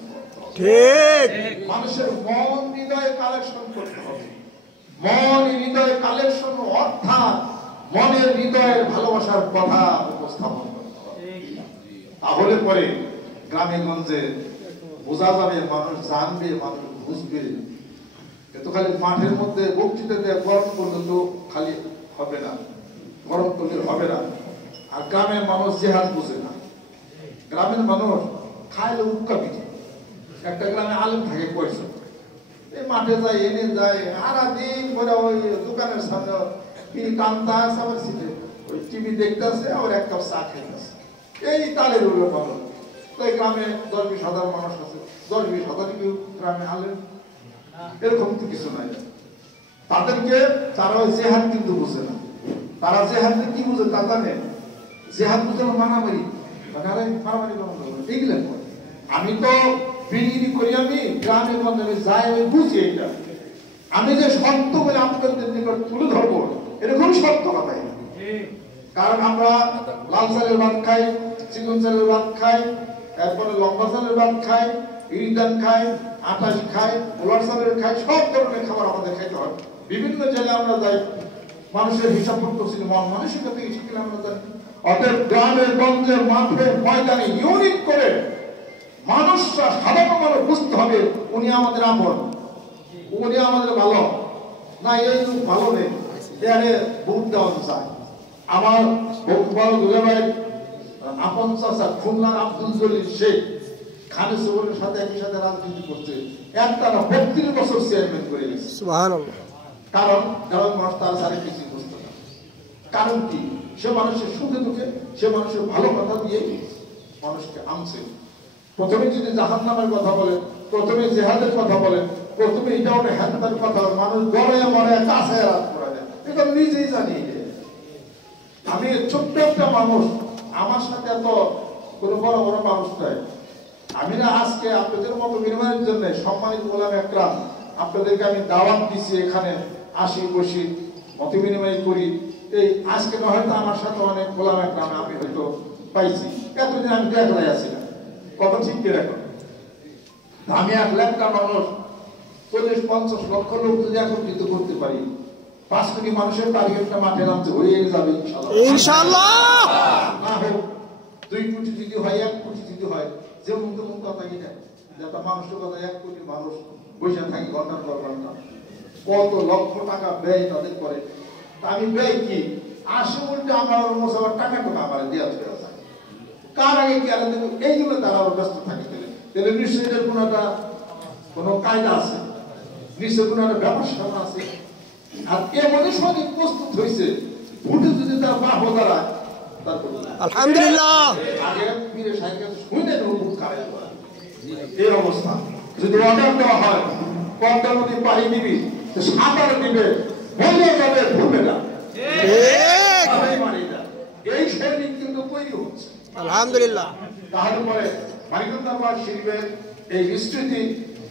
ঠিক, মানুষের মন হৃদয়ে কালেকশন করতে হবে। মন হৃদয়ে কালেকশন অর্থাৎ মনের হৃদয়ের ভালোবাসার কথা উপস্থাপন করতে হবে। তাহলে পরে গ্রামে গঞ্জে বোঝা যাবে, মানুষ জানবে, মানুষ বুঝবে। এত খালি মাঠের মধ্যে বক্তৃতা দিয়ে গরম করলে তো খালি হবে না, গরম করলে হবে না। আর গ্রামের মানুষ জেহাদ বুঝে না। গ্রামের মানুষ খাইলে উৎকা পিঠে। একটা গ্রামে আলেম থাকে কয়েছে, এই মাঠে যায় এনে যায়, সারাদিন করে ওই দোকানের সামনে কান্তা আছে, আবার সিটে ওই টিভি দেখতেছে, আবার এক কাপ চা খাইতেছে। এই তালের উড়ে পালন। তো এই গ্রামে 10-20 হাজার মানুষ আছে, 10-20 হাজার কেউ গ্রামে আলেম এরকম তো কিছু নাই। তাদেরকে তারা ওই জেহাদ কিন্তু বুঝে না। তারা জেহাদ কি বুঝে তা জানে, জেহাদ বুঝে মারামারি, মারামারি এইগুলো। আমি তো বিড়ি করি, আমি গ্রামে গঞ্জে যাই, আমি বুঝি এটা। আমি যে সত্য বলে আপনাদের নিকট তুলে ধরবো এরকম সত্য কথা। কারণ আমরা লাল চালের ভাত খাই, চিকন চালের ভাত খাই, তারপরে লম্বা চালের ভাত খাই, ইরিদান খাই, আটাশ খাই, ওলার চালের খাই, সব ধরনের খাবার আমাদের খাইতে হয়। বিভিন্ন জেলায় আমরা যাই, মানুষের হিসাব করতে ছিল মন মানসিকতা থেকে শিখলে আমরা জানি। অতএব গ্রামে গঞ্জে মাঠে ময়দানে ইউনিট করে মানুষরা সাধারণ মানুষ বুঝতে হবে উনি আমাদের আপন, উনি আমাদের ভালো না, এই লোক ভালো নেই, এখানে ভোট দেওয়া চায়। আমার বড় দুলাভাই আপন চাচা খুলনার আব্দুল জলিল শেখ খানে সুবলের সাথে একই সাথে রাজনীতি করছে, একটানা 32 বছর চেয়ারম্যান করে গেছে। সুবহানাল্লাহ। কারণ গ্রামের মানুষ তার সাথে কিছু বুঝতে না। কারণ কি, সে মানুষের সুখে দুঃখে, সে মানুষের ভালো কথা দিয়ে মানুষকে আনছে। প্রথমে যদি জাহান্নামের কথা বলেন, প্রথমে জেহাদের কথা বলেন, প্রথমে এটা ওটা হ্যান্তার কথা, মানুষ গড়ে মরে কাছে রাত করা যায়, এটা নিজেই জানি। আমি ছোট্ট একটা মানুষ, আমার সাথে এত কোনো বড় বড় মানুষ নাই। আমি না আজকে আপনাদের মতো বিনিময়ের জন্য সম্মানিত গোলাম একরাম আপনাদেরকে আমি দাওয়াত দিচ্ছি, এখানে আসি বসি মত বিনিময় করি। এই আজকে না হয়তো আমার সাথে অনেক গোলাম একরাম আমি হয়তো পাইছি, এতদিন আমি একলাই আছি না, কত ঠিক রাখো। আমি 1 লাখ মানুষ 40-50 লক্ষ লোক যদি একত্রিত করতে পারি, 5 কোটি মানুষের টার্গেটটা মাঠে নামতে হয়ে যাবে ইনশাআল্লাহ। না হোক 2 কোটি যদি হয়, 1 কোটি যদি হয়, যেমন তেমন কথা কি না, যাতে মানুষের কথা 1 কোটি মানুষ বসে থাকি ঘন্টার পর ঘন্টা, কত লক্ষ টাকা ব্যয় তাদের করে। আমি ব্যয় কি 80 উল্টে আমার মোসাবার টাকা আমার দেওয়া হয়ে যায়। কার আগে কি আলাদা এইগুলো তারা ব্যস্ত থাকে, তাহলে নিশ্চয়ই এর কোনো কায়দা আছে, নিশ্চয় কোনো একটা ব্যবস্থা আছে। আর এমনই সঠিক প্রস্তুত হয়েছে, ভোটে যদি তার বাপ দাঁড়ায়, আলহামদুলিল্লাহ আগে পীরে সাহেব শুনে ভোট কারে এই অবস্থা। যদি অর্ডার দেওয়া হয়, পর্দার মধ্যে পাড়ি দিবি, সাঁতার দিবে, বলে যাবে, ভুলবে না, এই সৈনিক কিন্তু তৈরি হচ্ছে আলহামদুলিল্লাহ। তাহলে পরে মানিকগঞ্জ দরবার শরীফের এই স্মৃতি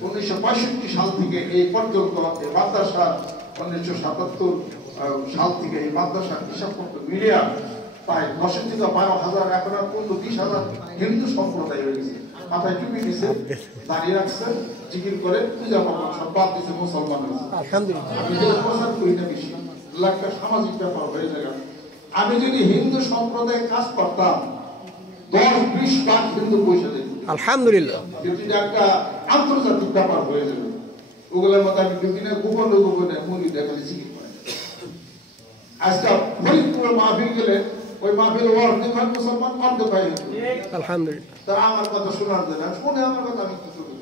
1965 সাল থেকে এই পর্যন্ত এই মাদ্রাসা 1977 সাল থেকে এই মাদ্রাসা হিসাবপত্র মিলিয়া প্রায় 10 থেকে 12,000 এখন 15-20,000 হিন্দু সম্প্রদায় হয়ে গেছে। মাথায় টুপি দিছে, দাঁড়িয়ে রাখছে, জিকির করে পূজা পার্বণ সব বাদ দিছে মুসলমান হয়েছে। আমি যে প্রচার করি না বেশি, একটা সামাজিক ব্যাপার হয়ে যায়। আমি যদি হিন্দু সম্প্রদায়ে কাজ করতাম 10-20 লাখ হিন্দু পয়সা দিত আলহামদুলিল্লাহ, কিন্তু এটা একটা আন্তর্জাতিক ব্যাপার হয়ে যাবে। ওগুলোর মধ্যে আমি দুদিনে গোপনে গোপনে মুড়ি দেখালে জিকির করে। আজকে ফরিদপুর মাহফিল গেলে ওই মাহফিল অর্ধেক হয় মুসলমান, অর্ধেক হয় আলহামদুলিল্লাহ। তারা আমার কথা শোনার জন্য শুনে আমার কথা আমি কি করবো?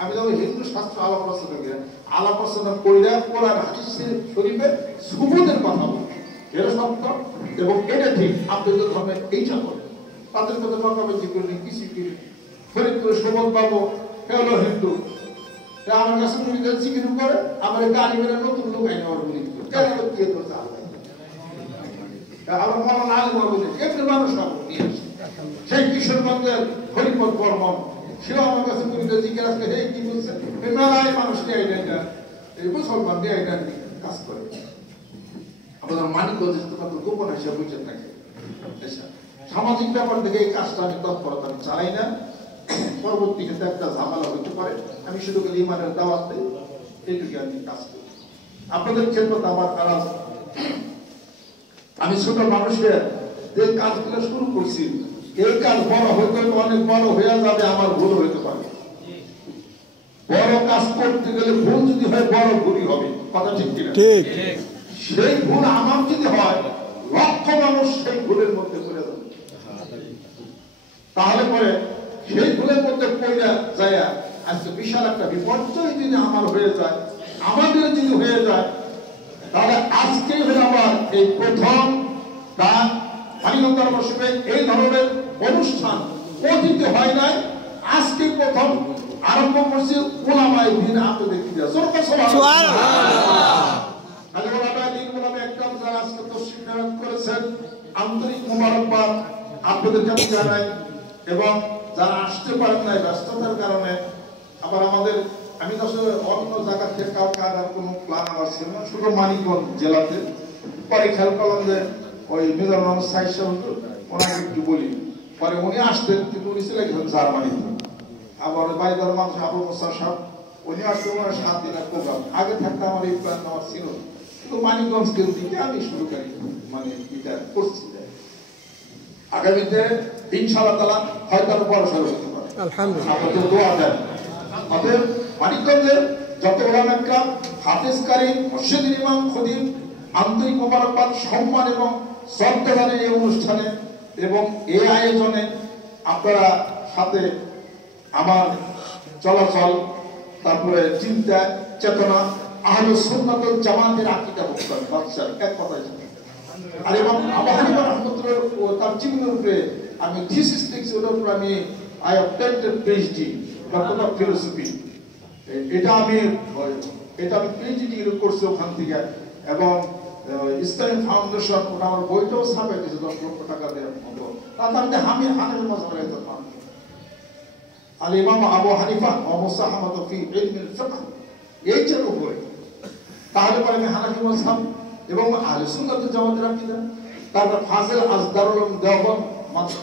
আমি যখন হিন্দু শাস্ত্র আলাপ আলোচনা করি, আলাপ আলোচনা কইরা কোরআন হাদিস শরীফের সুবুতের কথা বলি, এটা সত্য এবং এটা ঠিক। আপনাদের ধর্মে এইটা করে তাদের কথা বকাবকি করি, কিছু করি। ফরিদপুর সুবোধ বাবু হলো হিন্দু, আমার কাছে মুড়িদের জিকির করে, আমার গাড়ি বেড়ে নতুন লোক আইনে আমার মুড়ি কেন কি করতে আল্লাহ আমার মনে আগে বলবো এমনি মানুষ নিয়ে আসে। সেই কিশোরগঞ্জের হরিপদ বর্মন সেও আমার কাছে মুড়িদের জিজ্ঞেস আসলে হে কি বলছে, মেলায় মানুষ নিয়ে এটা এই মুসলমান দিয়ে এটা কাজ করে। আপনার মানিকগঞ্জ গোপন হিসাবে বুঝে থাকে। সামাজিক ব্যাপার থেকে এই কাজটা আমি তৎপরতা আমি চালাই না। পরবর্তী ক্ষেত্রে একটা ঝামেলা হইতে পারে, আমি শুধু ইমানের দাওয়াত দিই, এইটুকু আমি কাজ করি। আপনাদের ক্ষেত্রে আমার কাজ, আমি ছোট মানুষের যে কাজগুলো শুরু করছি এই কাজ বড় হইতে অনেক বড় হয়ে যাবে, আমার ভুল হইতে পারে। বড় কাজ করতে গেলে ভুল যদি হয় বড় ভুলই হবে, কথা ঠিক কিনা? ঠিক। সেই ভুল আমার যদি হয় লক্ষ মানুষ সেই ভুলের মধ্যে পড়ে যাবে, তাহলে পরে সেই ভুলের মধ্যে পড়ে যায় আজকে বিশাল একটা বিপর্যয় যদি আমার হয়ে যায়, আমাদের যদি হয়ে যায়, তাহলে আজকেই হলো আমার এই প্রথম তার মানিকগঞ্জ মৌসুমে এই ধরনের অনুষ্ঠান অতীতে হয় নাই, আজকে প্রথম আরম্ভ করছে ওলামায়ে দ্বীন আপনাদের কি দেওয়া আজকে তশরিফ করেছেন, আন্তরিক মোবারকবাদ আপনাদের কাছে জানাই। এবং যারা আসতে পারেন নাই ব্যস্ততার কারণে, আবার আমাদের আমি তো আসলে অন্য জায়গা থেকে কাউকে আনার কোনো প্ল্যান আমার ছিল না, শুধু মানিকগঞ্জ জেলাতে। পরে খেয়াল করলাম যে ওই মিজানুর রহমান সাহেব ওনাকে একটু বলি, পরে উনি আসতেন, কিন্তু উনি ছিলেন জার্মানিতে। আবার বাইদার মানুষ আবু মুসা সাহেব উনি আসতে ওনার 7 দিনের প্রোগ্রাম। আগে থাকতে আমার এই প্ল্যান আমার ছিল, কিন্তু মানিকগঞ্জকে দিকে আমি শুরু করি মানে এটা করছি। আগামীতে ইনশাআল্লাহ তাআলা হয়তো আরো বড় সড় হতে পারে, আলহামদুলিল্লাহ। আপনাদের দোয়া দেন। অতএব মানিকগঞ্জের যত ওলামা একরাম, হাফেজ কারী, মুর্শিদুল ইমাম, খতিব আন্তরিক মোবারকবাদ, সম্মান এবং শ্রদ্ধা জানাই এই অনুষ্ঠানে এবং এই আয়োজনে। আপনারা সাথে আমার চলাচল, তারপরে চিন্তা চেতনা আহলুস সুন্নাত ওয়াল জামাতের আকীদা বক্তব্য বাদশা এক কথায়। আর এবং আবু হানিফা রাহমাতুল্লাহ ও তার জীবনের উপরে আমি থিসিস লিখছি, ওটার উপর আমি I obtained PhD doctor of philosophy. এটা আমি পিএইচডি করছি ওখান থেকে। এবং ইসলামী ফাউন্ডেশন ওটা আমার বইটাও ছাপাই দিয়েছে 10 লক্ষ টাকা দেওয়ার মতো। তাতে আমি হানাফি মাযহাবের একজন মানুষ। আল ইমাম আবু হানিফা ওয়া মুসাহামাত ফি ইলমিল ফিকহ এইটার উপরে, তাহলে পরে আমি হানাফি মাযহাব এবং আহলে সুন্নাত ওয়াল জামাতের আকীদা। তারপর ফাজিল আসদারুল উলুম দেওবন্দ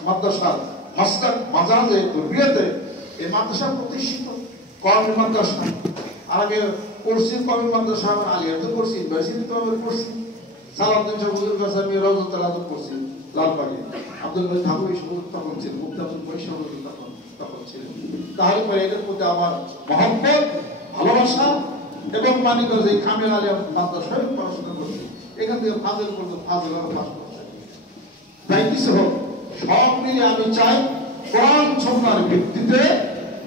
মাদ্রাসা মাসকাত মাজাজে দুর্বিয়াতে এই মাদ্রাসা প্রতিষ্ঠিত কওমি মাদ্রাসা। আর আগে পড়ছি কওমি মাদ্রাসা, আমার আলিয়াতে পড়ছি, ইউনিভার্সিটিতে আমি পড়ছি, সালাউদ্দিন শাহ হুজুর কাছে আমি রওজাতুল আদব পড়ছি লালবাগে। আব্দুল মজিদ ঠাকুর তখন ছিলেন, মুফতি আব্দুল পয়সা তখন ছিলেন। তাহলে পরে এটার প্রতি আমার মহব্বত, ভালোবাসা এবং মানিকগঞ্জ এই কামিল আলিয়া মাদ্রাসায় পড়াশোনা করছি। এখান থেকে ফাজিল পর্যন্ত ফাজিল পাস করছে। তাই কিছু হোক, সব মিলে আমি চাই কোরআন সুন্নাহর ভিত্তিতে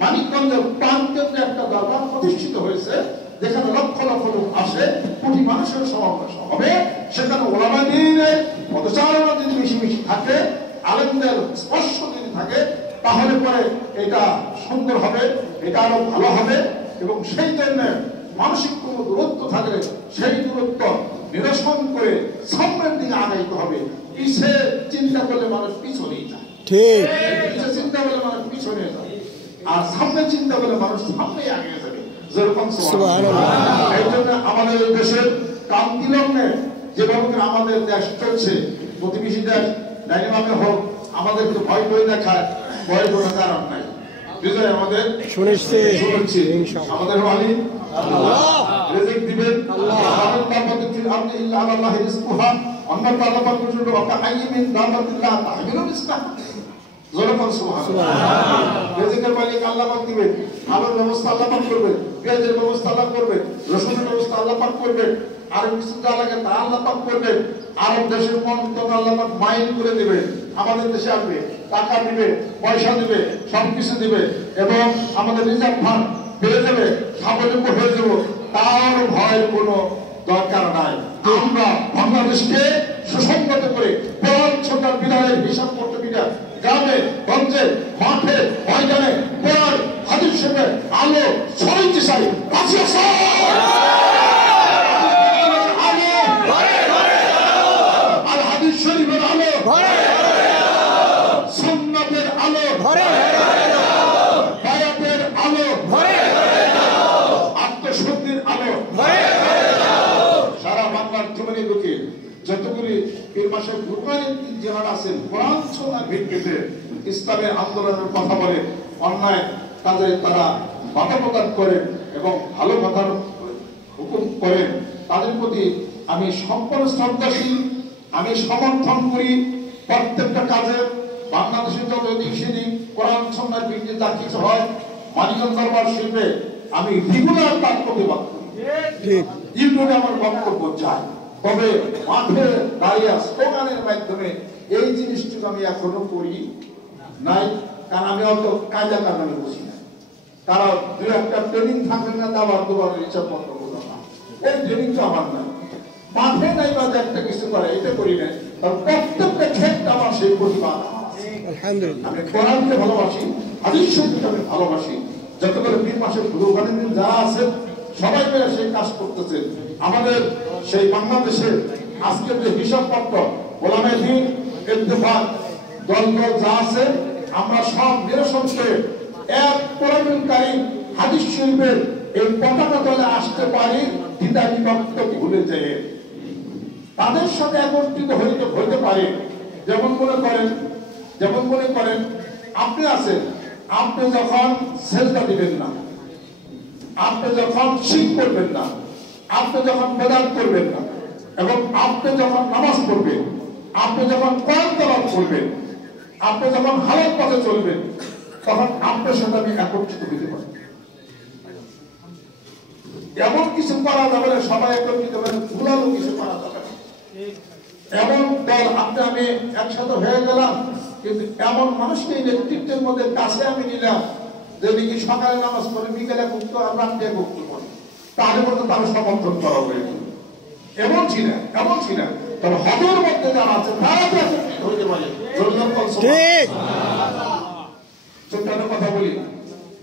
মানিকগঞ্জের প্রাণকেন্দ্রে একটা দরবার প্রতিষ্ঠিত হয়েছে, যেখানে লক্ষ লক্ষ লোক আসে, কোটি মানুষের সমাবেশ হবে। সেখানে ওলামায়ে দ্বীনের পদচারণা যদি বেশি বেশি থাকে, আলেমদের স্পর্শ যদি থাকে, তাহলে পরে এটা সুন্দর হবে, এটা আরো ভালো হবে। এবং সেই জন্য মানসিক কোনো দূরত্ব থাকলে সেই দূরত্ব নিরসন করে সামনের দিকে আগাইতে হবে। পিছে চিন্তা করলে মানুষ পিছনেই যায়, ঠিক। পিছে চিন্তা করলে মানুষ পিছনে যায়, আর সামনে চিন্তা করলে মানুষ সামনেই আগে যাবে। যেরকম সুবহানাল্লাহ। এই জন্য আমাদের দেশের কান্তি লগ্নে যেভাবে আমাদের দেশ চলছে, প্রতিবেশী দেশ ডাইনামামে হোক, আমাদেরকে ভয় করে দেখায়, ভয় কোনো কারণ নাই। বিজয় আমাদের শুনেছি, আমাদের মালিক আল্লাহ, রিজিক দিবেন আল্লাহ, আমাদের ফিল আরদি ইল্লা আলাল্লাহি রিজকুহা, অন্যান্য আল্লাহ পাক বলেছেন ওয়া কাআইমিন দাবাতিল্লাহ তাহমিলু রিজকা, যখন সুবহানাল্লাহ। রিজিকের মালিক আল্লাহ পাক দিবেন, আলোর ব্যবস্থা আল্লাহ পাক করবেন, পেঁয়াজের ব্যবস্থা আল্লাহ করবেন, রসুনের ব্যবস্থা আল্লাহ পাক করবেন, আর কিছু যা লাগে তা আল্লাহ পাক করবেন। আরব দেশের মন্ত্রণ আল্লাহ পাক মাইল করে দিবেন, আমাদের দেশে আসবে, টাকা দিবে, পয়সা দিবে, সবকিছু দিবে, এবং আমাদের রিজার্ভ ফান্ড বেড়ে যাবে, স্বাবলম্বী হয়ে যাব, তার ভয়ের কোনো দরকার নাই। আমরা বাংলাদেশকে সুসংগত করে কোরআন সরকার বিধানের হিসাব করতে বিধান গ্রামে গঞ্জে মাঠে ময়দানে কোরআন হাদিস শরীফের আলো ছড়াইতে চাই। আর হাদিস শরীফের আলো, সুন্নাতের আলো, বায়াতের আলো, আত্মশুদ্ধির আলো সারা বাংলার জীবনী লোকে যতগুলি পীর মাসের গুরুমানের যারা আছেন কোরআন সুন্নাহর ভিত্তিতে ইসলামের আন্দোলনের কথা বলে, অন্যায় কাজে তারা বাধা প্রদান করেন এবং ভালো কথার হুকুম করেন, তাদের প্রতি আমি সম্পূর্ণ শ্রদ্ধাশীল, আমি সমর্থন করি। প্রত্যেকটা কাজে বাংলাদেশের যত দিক সেদিক কোরআন সুন্নাহর ভিত্তিতে যা কিছু হয়, মানিকগঞ্জ দরবার শিল্পে আমি রেগুলার তার প্রতিবাদ করি, ইউটিউবে আমার বক্তব্য চাই। তবে মাঠে দাঁড়িয়ে স্লোগানের মাধ্যমে এই জিনিসটুকু আমি এখনো করি নাই, কারণ আমি অত কায়দা কানুনে বুঝি না। কারণ দু একটা ট্রেনিং থাকলে না দাবার দুবার হিসাব মত বোঝা না, এই ট্রেনিং তো আমার নাই। মাঠে নাই বা একটা কিছু করে এটা করি না, প্রত্যেকটা ক্ষেত্রে আমার সেই প্রতিবাদ। আমি কোরআনকে ভালোবাসি, হাদিস শরীফকে আমি ভালোবাসি। যতগুলো পীর মাসের গুরুগানের যা আছে সবাই মিলে সেই কাজ করতেছেন। আমাদের সেই বাংলাদেশের আজকের যে হিসাবপত্র গোলামে দিন ইত্তেফাক দল দল যা আছে, আমরা সব নিরসন করে এক কোরআনুল কারীম হাদিস শরীফের এই পতাকা তলে আসতে পারি, দ্বিধা বিভক্ত ভুলে যায় তাদের সাথে একত্রিত হইতে পারে। যেমন মনে করেন আপনি আছেন, আপনি যখন সেজদা দিবেন না, আপনি যখন শিরক করবেন না, আপনি যখন বেদাত করবেন না, এবং আপনি যখন নামাজ পড়বেন, আপনি যখন কোরআন তেলাওয়াত করবেন, আপনি যখন হালাল পথে চলবেন, তখন আপনার সাথে আমি একত্রিত হইতে পারি। এমন কিছু করা যাবে না, সবাই একত্রিত হবেন, ভুলালো কিছু করা যাবে না। এমন দল আপনি আমি একসাথে হয়ে গেলাম, কিন্তু এমন মানুষকে নেতৃত্বের মধ্যে কাছে আমি নিলাম যে নাকি সকালে নামাজ পড়ে বিকেলে মুক্ত রাত্রে মুক্ত করে, তাদের মধ্যে তারা সমর্থন করা হয়েছে। এমন ছিল তবে হজের মধ্যে যারা আছে তারা তো একত্রিত হইতে পারে। ছোট্ট কথা বলি,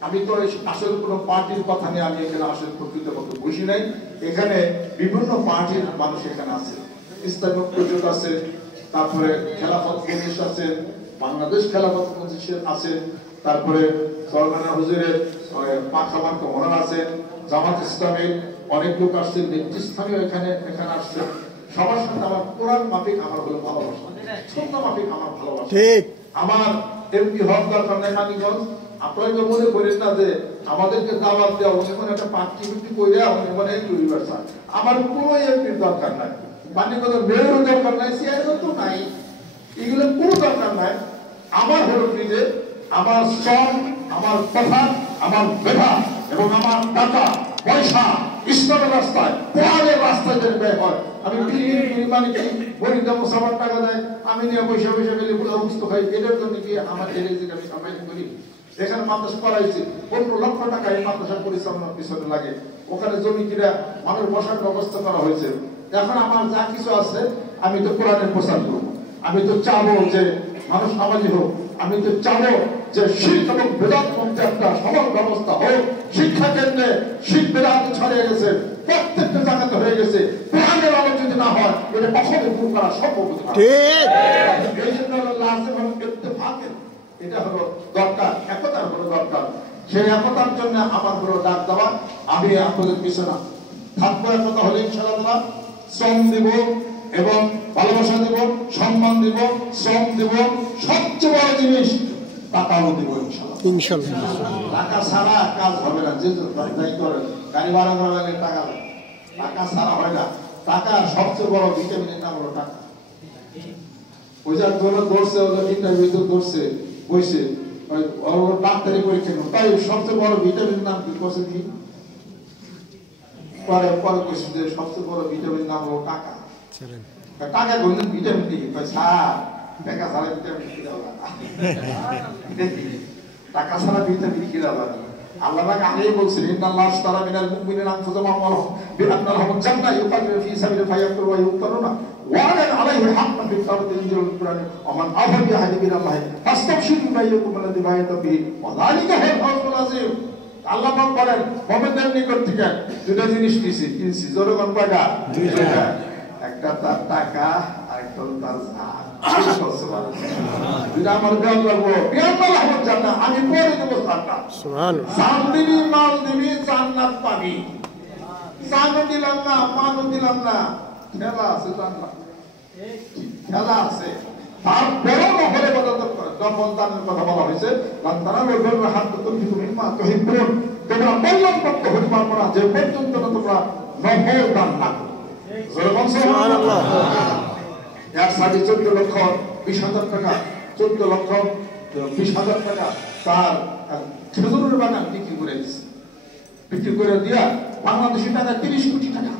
আমি তো আসলে কোনো পার্টির কথা নিয়ে আমি এখানে আসলে প্রকৃতপক্ষে বুঝি নাই। এখানে বিভিন্ন পার্টির মানুষ এখানে আছে, ইসলামিক প্রজোট আছে, তারপরে খেলাফত মজলিস আছে, বাংলাদেশ খেলাফত মজলিস আছে, তারপরে সরকানা হুজুরের পাখামার কমনার আছে, জামাত ইসলামের অনেক লোক আসছে, নেতৃস্থানীয় এখানে আসছে। সবার সাথে আমার কোরআন মাফিক আমার হলো ভালোবাসা, সত্য মাফিক আমার ভালোবাসা। আমার এমপি হক দরকার নাই মানিকগঞ্জ। আপনারা তো মনে করেন না যে আমাদেরকে দাওয়াত দেওয়া ওখানে একটা পার্টি বিক্রি করে মনে একটু রিভার্সাল। আমার কোনো এমপির দরকার নাই, মানিকগঞ্জের মেয়রের দরকার নাই, সিআইও তো নাই, এগুলো কোনো দরকার নাই। আমার হলো নিজে আমার শ্রম, আমার কথা, আমার মেধা এবং আমার টাকা পয়সা ইসলামের রাস্তায়, কোরআনের রাস্তায় যদি ব্যয় হয়, আমি মানে গরিব সবার টাকা দেয়, আমি নিয়ে পয়সা গেলে পুরো অবস্থা হয়। এটার জন্য কি আমার আমি কামাই করি? এখানে মাদ্রাসা করাইছি, 15 লক্ষ টাকা এই মাদ্রাসা পরিচালনার পিছনে লাগে। ওখানে জমি কিনা মানুষ বসার ব্যবস্থা করা হয়েছে। এখন আমার যা কিছু আছে আমি তো কোরআনের প্রচার করব, আমি তো চাবো যে মানুষ সমাজে হোক, আমি তো চাবো যে শিখ এবং বেদাত মধ্যে একটা সমান ব্যবস্থা হোক। শিক্ষা কেন্দ্রে শিখ বেদাত ছড়িয়ে গেছে, প্রত্যেকটা জায়গাতে হয়ে গেছে। কোরআনের আলো যদি না হয় এটা কখনো দূর করা সম্ভব না। এই জন্য এটা হলো দরকার, একতার হলো দরকার। সেই একতার জন্য আমার বড় ডাক দেওয়া। আমি আপনাদের পিছনে থাকবো। একতা হলে ইনশাআল্লাহ শ্রম দিব এবং ভালোবাসা দিব, সম্মান দিব, শ্রম দিব, সবচেয়ে বড় জিনিস টাকাও দিব ইনশাআল্লাহ। টাকা ছাড়া কাজ হবে না। যে যাই করেন, গাড়ি ভাড়া করা লাগে টাকা লাগে, টাকা ছাড়া হয় না। টাকা সবচেয়ে বড় ভিটামিনের নাম হলো টাকা। ওই যে ধরছে ইন্টারভিউ ধরছে বসে ডাক্তারি পরীক্ষা করো, তাই সবচেয়ে বড় ভিটামিনের নাম কি করছে কি পরে পরে কোশ্চেন যে সবচেয়ে বড় ভিটামিনের নাম হলো টাকা। টাকা বললেন ভিটামিন কি? টাকা ছাড়া ভিটামিন কি দেওয়া টাকা ছাড়া ভিটামিন কি দেওয়া। আল্লাহ আগেই বলছেন ইন্নাল্লাহ আশতারা মিনাল মুমিনিনা আনফুসাহুম ওয়া আমওয়ালাহুম বিআন্না লাহুমুল জান্নাহ ইউকাতিলুনা ফী সাবিলিহি ফায়াকতুলুনা ওয়া ইউক্তালুনা ওয়া'দান আলাইহি হাক্কান ফিত তাওরাতি ওয়াল ইনজিল ওয়াল কুরআন ওয়া মান আফা বিআহদি মিনাল্লাহি ফাস্তাবশিরু বিআইয়িকুম আল্লাযী বায়া'তা বিহি ওয়া যালিকা হুয়াল ফাওজুল আযীম। আল্লাহ পাক বলেন মুমিনদের নিকট থেকে দুটো জিনিস কিনছি। জোরে কোন কয়টা? দুইটা। একটা তার টাকা আর একটা তার জান। সুবহানাল্লাহ। আমার গাল লাগবো বিআন্না লাহুমুল জান্নাহ, আমি পরে দেব জান্নাত। সুবহানাল্লাহ। জান দিবি, মাল দিবি, জান্নাত পাবি। জানও দিলাম না, মালও দিলাম না, খেলা আছে জান্নাত, খেলা আছে। তারপরে মহলে বদল করে যখন দানের কথা বলা হয়েছে তারা বলবেন হাত তো কিন্তু মিম্মা তহিবুন, তোমরা কল্যাণ করতে হতে পারবো না যে পর্যন্ত না তোমরা নহর দান না করো। সুবহানাল্লাহ। 14,20,000 টাকা, 14,20,000 টাকা তার খেজুরের বাগান বিক্রি করে দিচ্ছে। বিক্রি করে দিয়া বাংলাদেশি টাকা 30 কোটি টাকা।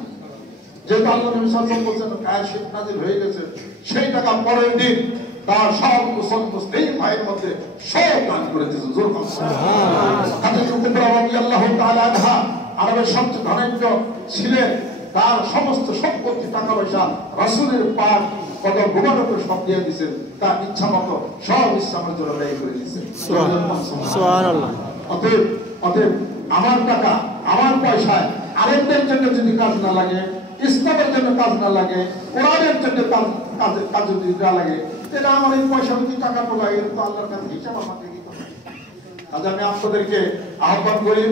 যেহেতু আল্লাহ নবী সাল্লাল্লাহু আলাইহি ওয়াসাল্লাম আয়াত শরীফ নাযিল হয়ে গেছে, সেই টাকা পরের দিন তার সব মুসলিম ভাইয়ের মধ্যে সব দান করে দিয়েছেন। জোর করে সুবহানাল্লাহ। খাদিজা কুবরা রাদিয়াল্লাহু তাআলা আনহা আরবের সবচেয়ে ধনাঢ্য ছিলেন। তার সমস্ত সম্পত্তি টাকা পয়সা রাসূলের পাক কত মুবারক সব দিয়ে দিয়েছেন। তার ইচ্ছা মতো সব ইসলামের জন্য ব্যয় করে দিয়েছেন। সুবহানাল্লাহ। অতএব আমার টাকা আমার পয়সায় আরেকদের জন্য যদি কাজ না লাগে, ইসলামের জন্য কাজ না লাগে, কোরআনের জন্য কাজ যদি না লাগে, তাহলে আমার এই পয়সা যদি টাকা তো লাগে তো আল্লাহর কাছে হিসাব আমাকে দিতে হবে। আজ আমি আপনাদেরকে আহ্বান করি,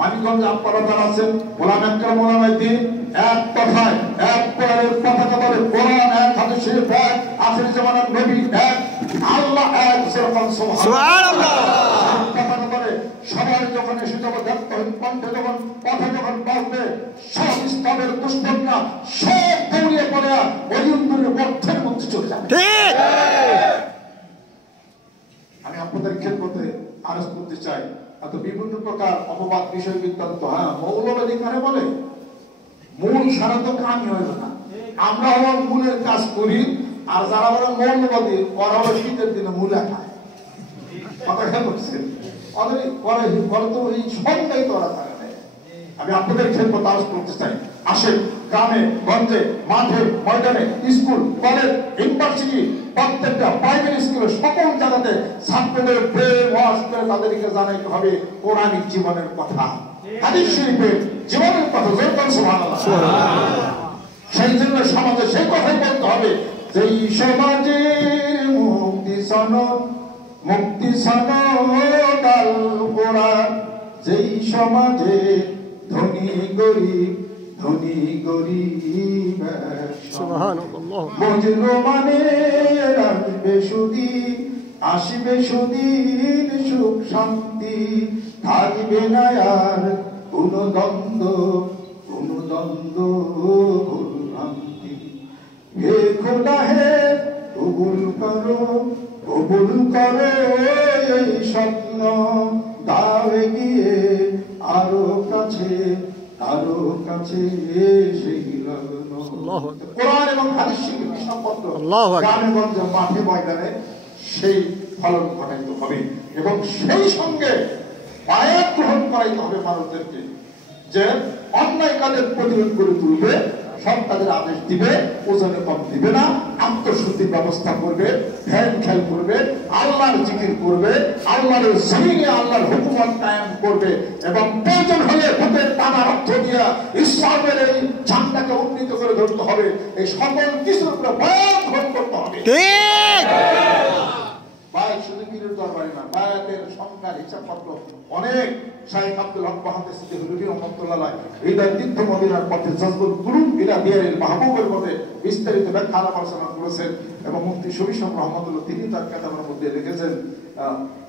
মানিকগঞ্জে আপনারা যারা আছেন ওলামা একরাম ওলামায়ে দ্বীন এক কথায় এক কোরআনের পতাকা ধরে কোরআন এক, হাদিস শরীফ এক, আখির জামানার নবী এক, আল্লাহ এক, সুবহানাল্লাহ। পতাকা ধরে সবাই যখন এসে যাবো দায়িত্বহীন কণ্ঠে যখন কথা যখন বলবে সব ইসলামের দুশ্মনরা সব দৌড়িয়ে পড়ে অলিউদ্দুরের মধ্যের মধ্যে চলে যাবে। আমি আপনাদের খেদমতে আরজ করতে চাই, এত বিভিন্ন প্রকার অপবাদ বিষয় বৃত্তান্ত, হ্যাঁ মৌলবাদী কারে বলে? মূল সারা তো কামই হইবে না। আমরা হলাম মূলের কাজ করি, আর যারা বলে মৌলবাদী ওরা হলো শীতের দিনে মূলা খায়। কথা খেয়াল করছেন? আমি আপনাদের খেদমত আরজ করতে চাই, আসেন গ্রামে গঞ্জে মাঠে ময়দানে স্কুল কলেজ ইউনিভার্সিটি প্রত্যেকটা প্রাইমারি স্কুলে সকল জায়গাতে ছাত্রদের প্রেম ওয়াজ করে তাদেরকে জানাইতে হবে কোরআনিক জীবনের কথা, হাদিস শরীফের জীবনের কথা। সুবহানাল্লাহ। সেই জন্য সমাজে সেই কথাই বলতে হবে, যেই সমাজের মুক্তি সনদ আল কোরআন, যেই সমাজে ধনী গরিব সুবহানাল্লাহ মুজরিমানের আসবে সুদিন সুখ শান্তি, থাকবে না আর কোনো দ্বন্দ্ব ভুলভ্রান্তি। হে খোদা হে কবুল করো এই স্বপ্ন, দাও এগিয়ে আরো কাছে সেই লগ্ন। কোরআন এবং হাদিস শিক্ষা সম্পর্ক গ্রামে গঞ্জে মাঠে ময়দানে সেই ফলন ঘটাইতে হবে এবং সেই সঙ্গে বায়াত গ্রহণ করাইতে হবে মানুষদেরকে, যে অন্যায় কাজের প্রতিরোধ করে তুলবে, সব কাজের আদেশ দিবে, ওজনে কম দিবে না, আত্মশুদ্ধির ব্যবস্থা করবে, ধ্যান খেয়াল করবে, আল্লাহর জিকির করবে, আল্লাহর জমিনে আল্লাহর হুকুমত কায়েম করবে এবং প্রয়োজন হলে ভূতের টানা অর্থ দিয়া ইসলামের এই ঝান্ডাকে উন্নীত করে ধরতে হবে। এই সকল কিছুর উপরে বায়াত গ্রহণ করতে হবে। ঠিক ভাই, শুধু পীরের দরবারে পারি না। বায়াতের সংখ্যার হিসাবপত্র অনেক। শাইখ আব্দুল হক মুহাদ্দিস হুজুরি রহমাতুল্লাহ আলাইহি হৃদয় তীর্থ মদিনার পথে জজবুল কুলুব ইলা দিয়ারিল মাহবুবের মধ্যে বিস্তারিত ব্যাখ্যা আলোচনা করেছেন এবং মুফতি শফি সাহেব রহমাতুল্লাহ তিনি তার কিতাবের মধ্যে লিখেছেন।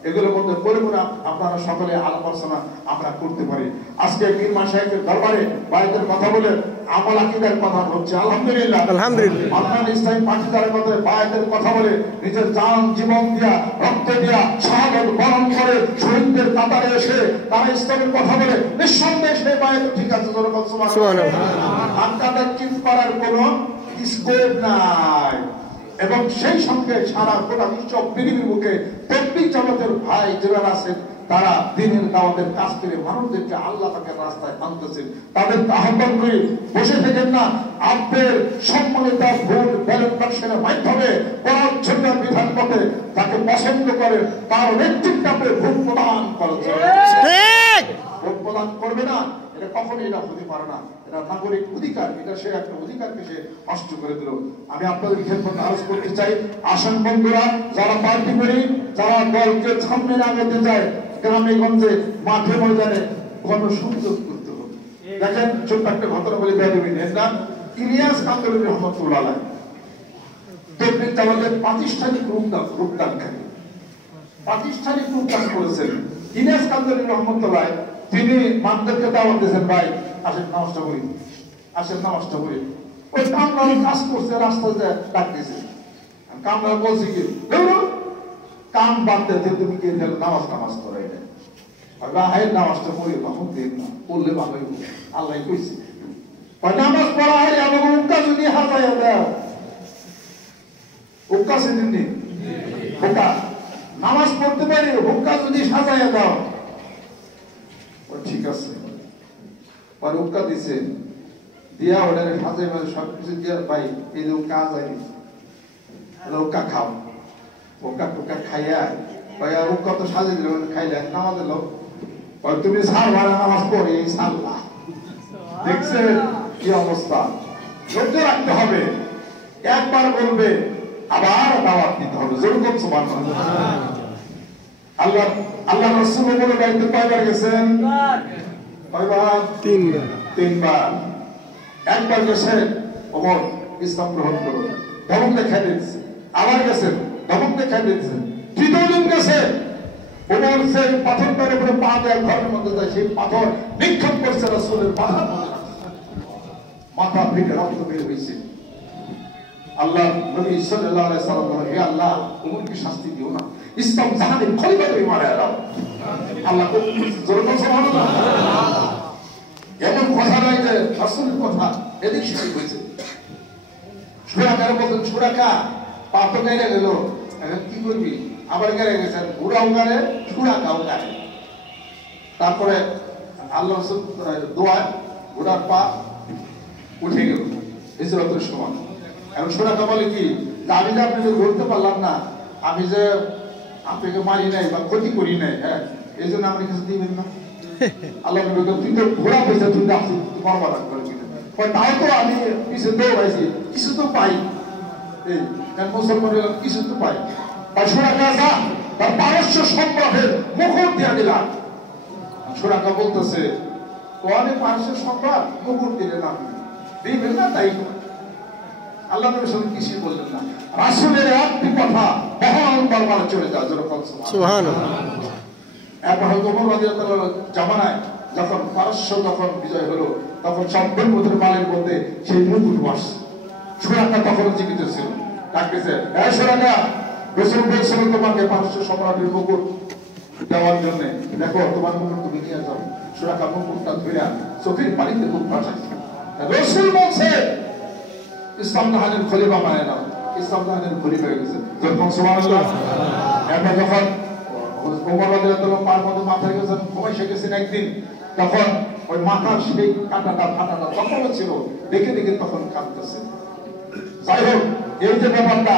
এগুলোর মধ্যে পরে পরে আপনারা সকলে আলোচনা আমরা করতে পারি। আজকে পীর মাশায়েখের দরবারে বায়াতের কথা বলে আমল আকীদার কথা হচ্ছে। আলহামদুলিল্লাহ আলহামদুলিল্লাহ। আপনার ইসলামী পাঠিদারের কথা বায়াতের কথা বলে নিজের জান জীবন দিয়া রক্ত দিয়া শাহাদাত বরণ করে শহীদদের কাতারে এসে তারা ইসলামের কথা বলে নিঃসন্দেহে সেই বায়াত ঠিক আছে। সুবহানাল্লাহ। আকাদা কিন করার কোনো স্কোপ নাই এবং সেই সঙ্গে সারা গোটা বিশ্ব পৃথিবীর মুখে প্রত্যেক জগতের ভাই যারা আছেন তারা দিনের দাওয়াতের কাজ করে মানুষদেরকে আল্লাহ পাকের রাস্তায় আনতেছেন। তাদের আহ্বান করে বসে থাকেন না। আপনার সম্মানিত ভোট ব্যালট বাক্সের মাধ্যমে পরাজন্য বিধান পথে তাকে পছন্দ করে তার নেতৃত্বে আপনি ভোট প্রদান করেছেন। ভোট প্রদান করবে না এটা কখনোই এটা হতে পারে না। এটা নাগরিক অধিকার। এটা সে একটা অধিকারকে সে নষ্ট করে দিল। আমি আপনাদের খেদমতে আরজ করতে চাই, আসন বন্ধুরা যারা পার্টি করি, যারা দলকে সামনে আগাতে যায়, গ্রামে গঞ্জে মাঠে ময়দানে গণসংযোগ করতে হবে। দেখেন ছোট্ট একটা ঘটনা বলে দেবেন। এর নাম ইলিয়াস কান্দরী রহমতুল্লাহ আলাইহি। তবলিগ জামাতের প্রাতিষ্ঠানিক রূপদানকারী, প্রাতিষ্ঠানিক রূপদান করেছেন ইলিয়াস কান্দরী রহমতুল্লাহ। তিনি মানুষদেরকে দাওয়াত দিয়েছেন, ভাই আসেন নামাজটা করি, আসেন নামাজটা করি। ওই কামরা কাজ করছে, রাস্তায় ডাক দিয়েছে। কামরা বলছে কি কাম বাদ দিতে তুমি কি নামাজ নামাজ করে নামাজটা পড়ি তখন দিন না পড়লে ভালোই আল্লাহ কইছে নামাজ পড়া হয় আমাকে উক্কা যদি হাতায় দাও উক্কা সেদিন নেই ওটা নামাজ পড়তে পারি হুক্কা যদি সাজাইয়া দাও ঠিক আছে। পরে হুক্কা দিছে দিয়া ওটারে সাজাই মাঝে সবকিছু দিয়া ভাই এই যে কাজ আইনি হুক্কা খাও। হুক্কা টুক্কা খাইয়া ভাইয়া হুক্কা তো সাজিয়ে দিল খাইলে নামাজ এলো। তুমি সার ভাড়া নামাজ পড়ে এই সাল্লাহ দেখছে কি অবস্থা। ধৈর্য রাখতে হবে, একবার বলবে আবার দাওয়াত দিতে হবে। যেরকম সুবহানাল্লাহ। আল্লাহ আল্লাহ রাসূল বলে বাইতে কয়বার গেছেন? কয়বার? তিনবার। একবার গেছেন ওমর ইসলাম গ্রহণ করো, ধমক দেখাই দিয়েছে। আবার গেছেন ধমক দেখাই দিয়েছেন। তৃতীয় দিন গেছে ওমর সেই পাথরটার উপরে পা দেয় ঘরের মধ্যে যায়, সেই পাথর নিক্ষেপ করছে রাসূলের মাথার মধ্যে, মাথা ফেটে রক্ত বের হয়েছে। আল্লাহ নবী সাল্লাল্লাহু আলাইহি সাল্লাম বলেন, হে আল্লাহ ওমরকে শাস্তি দিও না, ইসলাম জাহানের খলিফা তুমি মারা দাও। আল্লাহ জোরে বল সুবহানাল্লাহ। এমন কথা নাই যে রাসূলের কথা এদিক সেদিক হয়েছে। সুরাকার বলতেন সুরাকা পা তো গায়ে গেল, এখন কি করবি? আবার গায়ে গেছেন বুড়াও গায়ে সুরাকাও গায়ে। তারপরে আল্লাহ রাসূল দোয়া বুড়ার পা উঠে গেল হিজরতের সময়। এখন সুরাকা বলে কি আমি যে আপনাকে ধরতে পারলাম না, আমি যে আপনাকে মারি নাই বা ক্ষতি করি নাই, হ্যাঁ এই জন্য আপনি কিছু দিবেন না। আল্লাহ তুই তো ঘোরা পয়সা তুই বরবাদ করে কিনা তাও তো আমি কিছু দৌড়াইছি, কিছু তো পাই। এই মুসলমান কিছু তো পাই। সুরাকা যা তার পারস্য সম্রাটের মুকুট দিয়া দিলাম। সুরাকা বলতেছে অনেক পারস্য সম্রাট মুকুট দিলেন আপনি দিবেন না, তাই আল্লাহ নবী সাল্লাল্লাহু আলাইহি কিছু বললেন না। রাসূলের একটি কথা মহান দরবারে চলে যায়। সুবহানাল্লাহ। এরপর ওমর রাদিয়াল্লাহু আনহু জামানায় যখন পারস্য যখন বিজয় হলো তখন সব্যের মধ্যে মালের মধ্যে সেই মুকুট বসে। সুরাকা তখন জীবিত ছিল। ডাকতেছে এই সুরাকা রাসূল বলেছেন তোমাকে পারস্য সম্রাটের মুকুট দেওয়ার জন্য, দেখো তোমার মুকুট তুমি নিয়ে যাও। সুরাকা মুকুটটা ধরে চোখের পানিতে মুখ ভাসাইছে। রাসূল বলছে ইসলাম জাহানের খলিফা বানায় নাও। ইসলাম জাহানের খলিফা হয়ে গেছে। যখন সুবহানাল্লাহ। এরপর যখন ওমর রাদিয়াল্লাহু আনহু পার মধ্যে মাথা গেছেন ঘুমাইছে গেছেন একদিন, তখন ওই মাথার সেই কাঁটাটা ফাটাটা তখনও ছিল, দেখে দেখে তখন কাঁদতেছে। যাই হোক এই যে ব্যাপারটা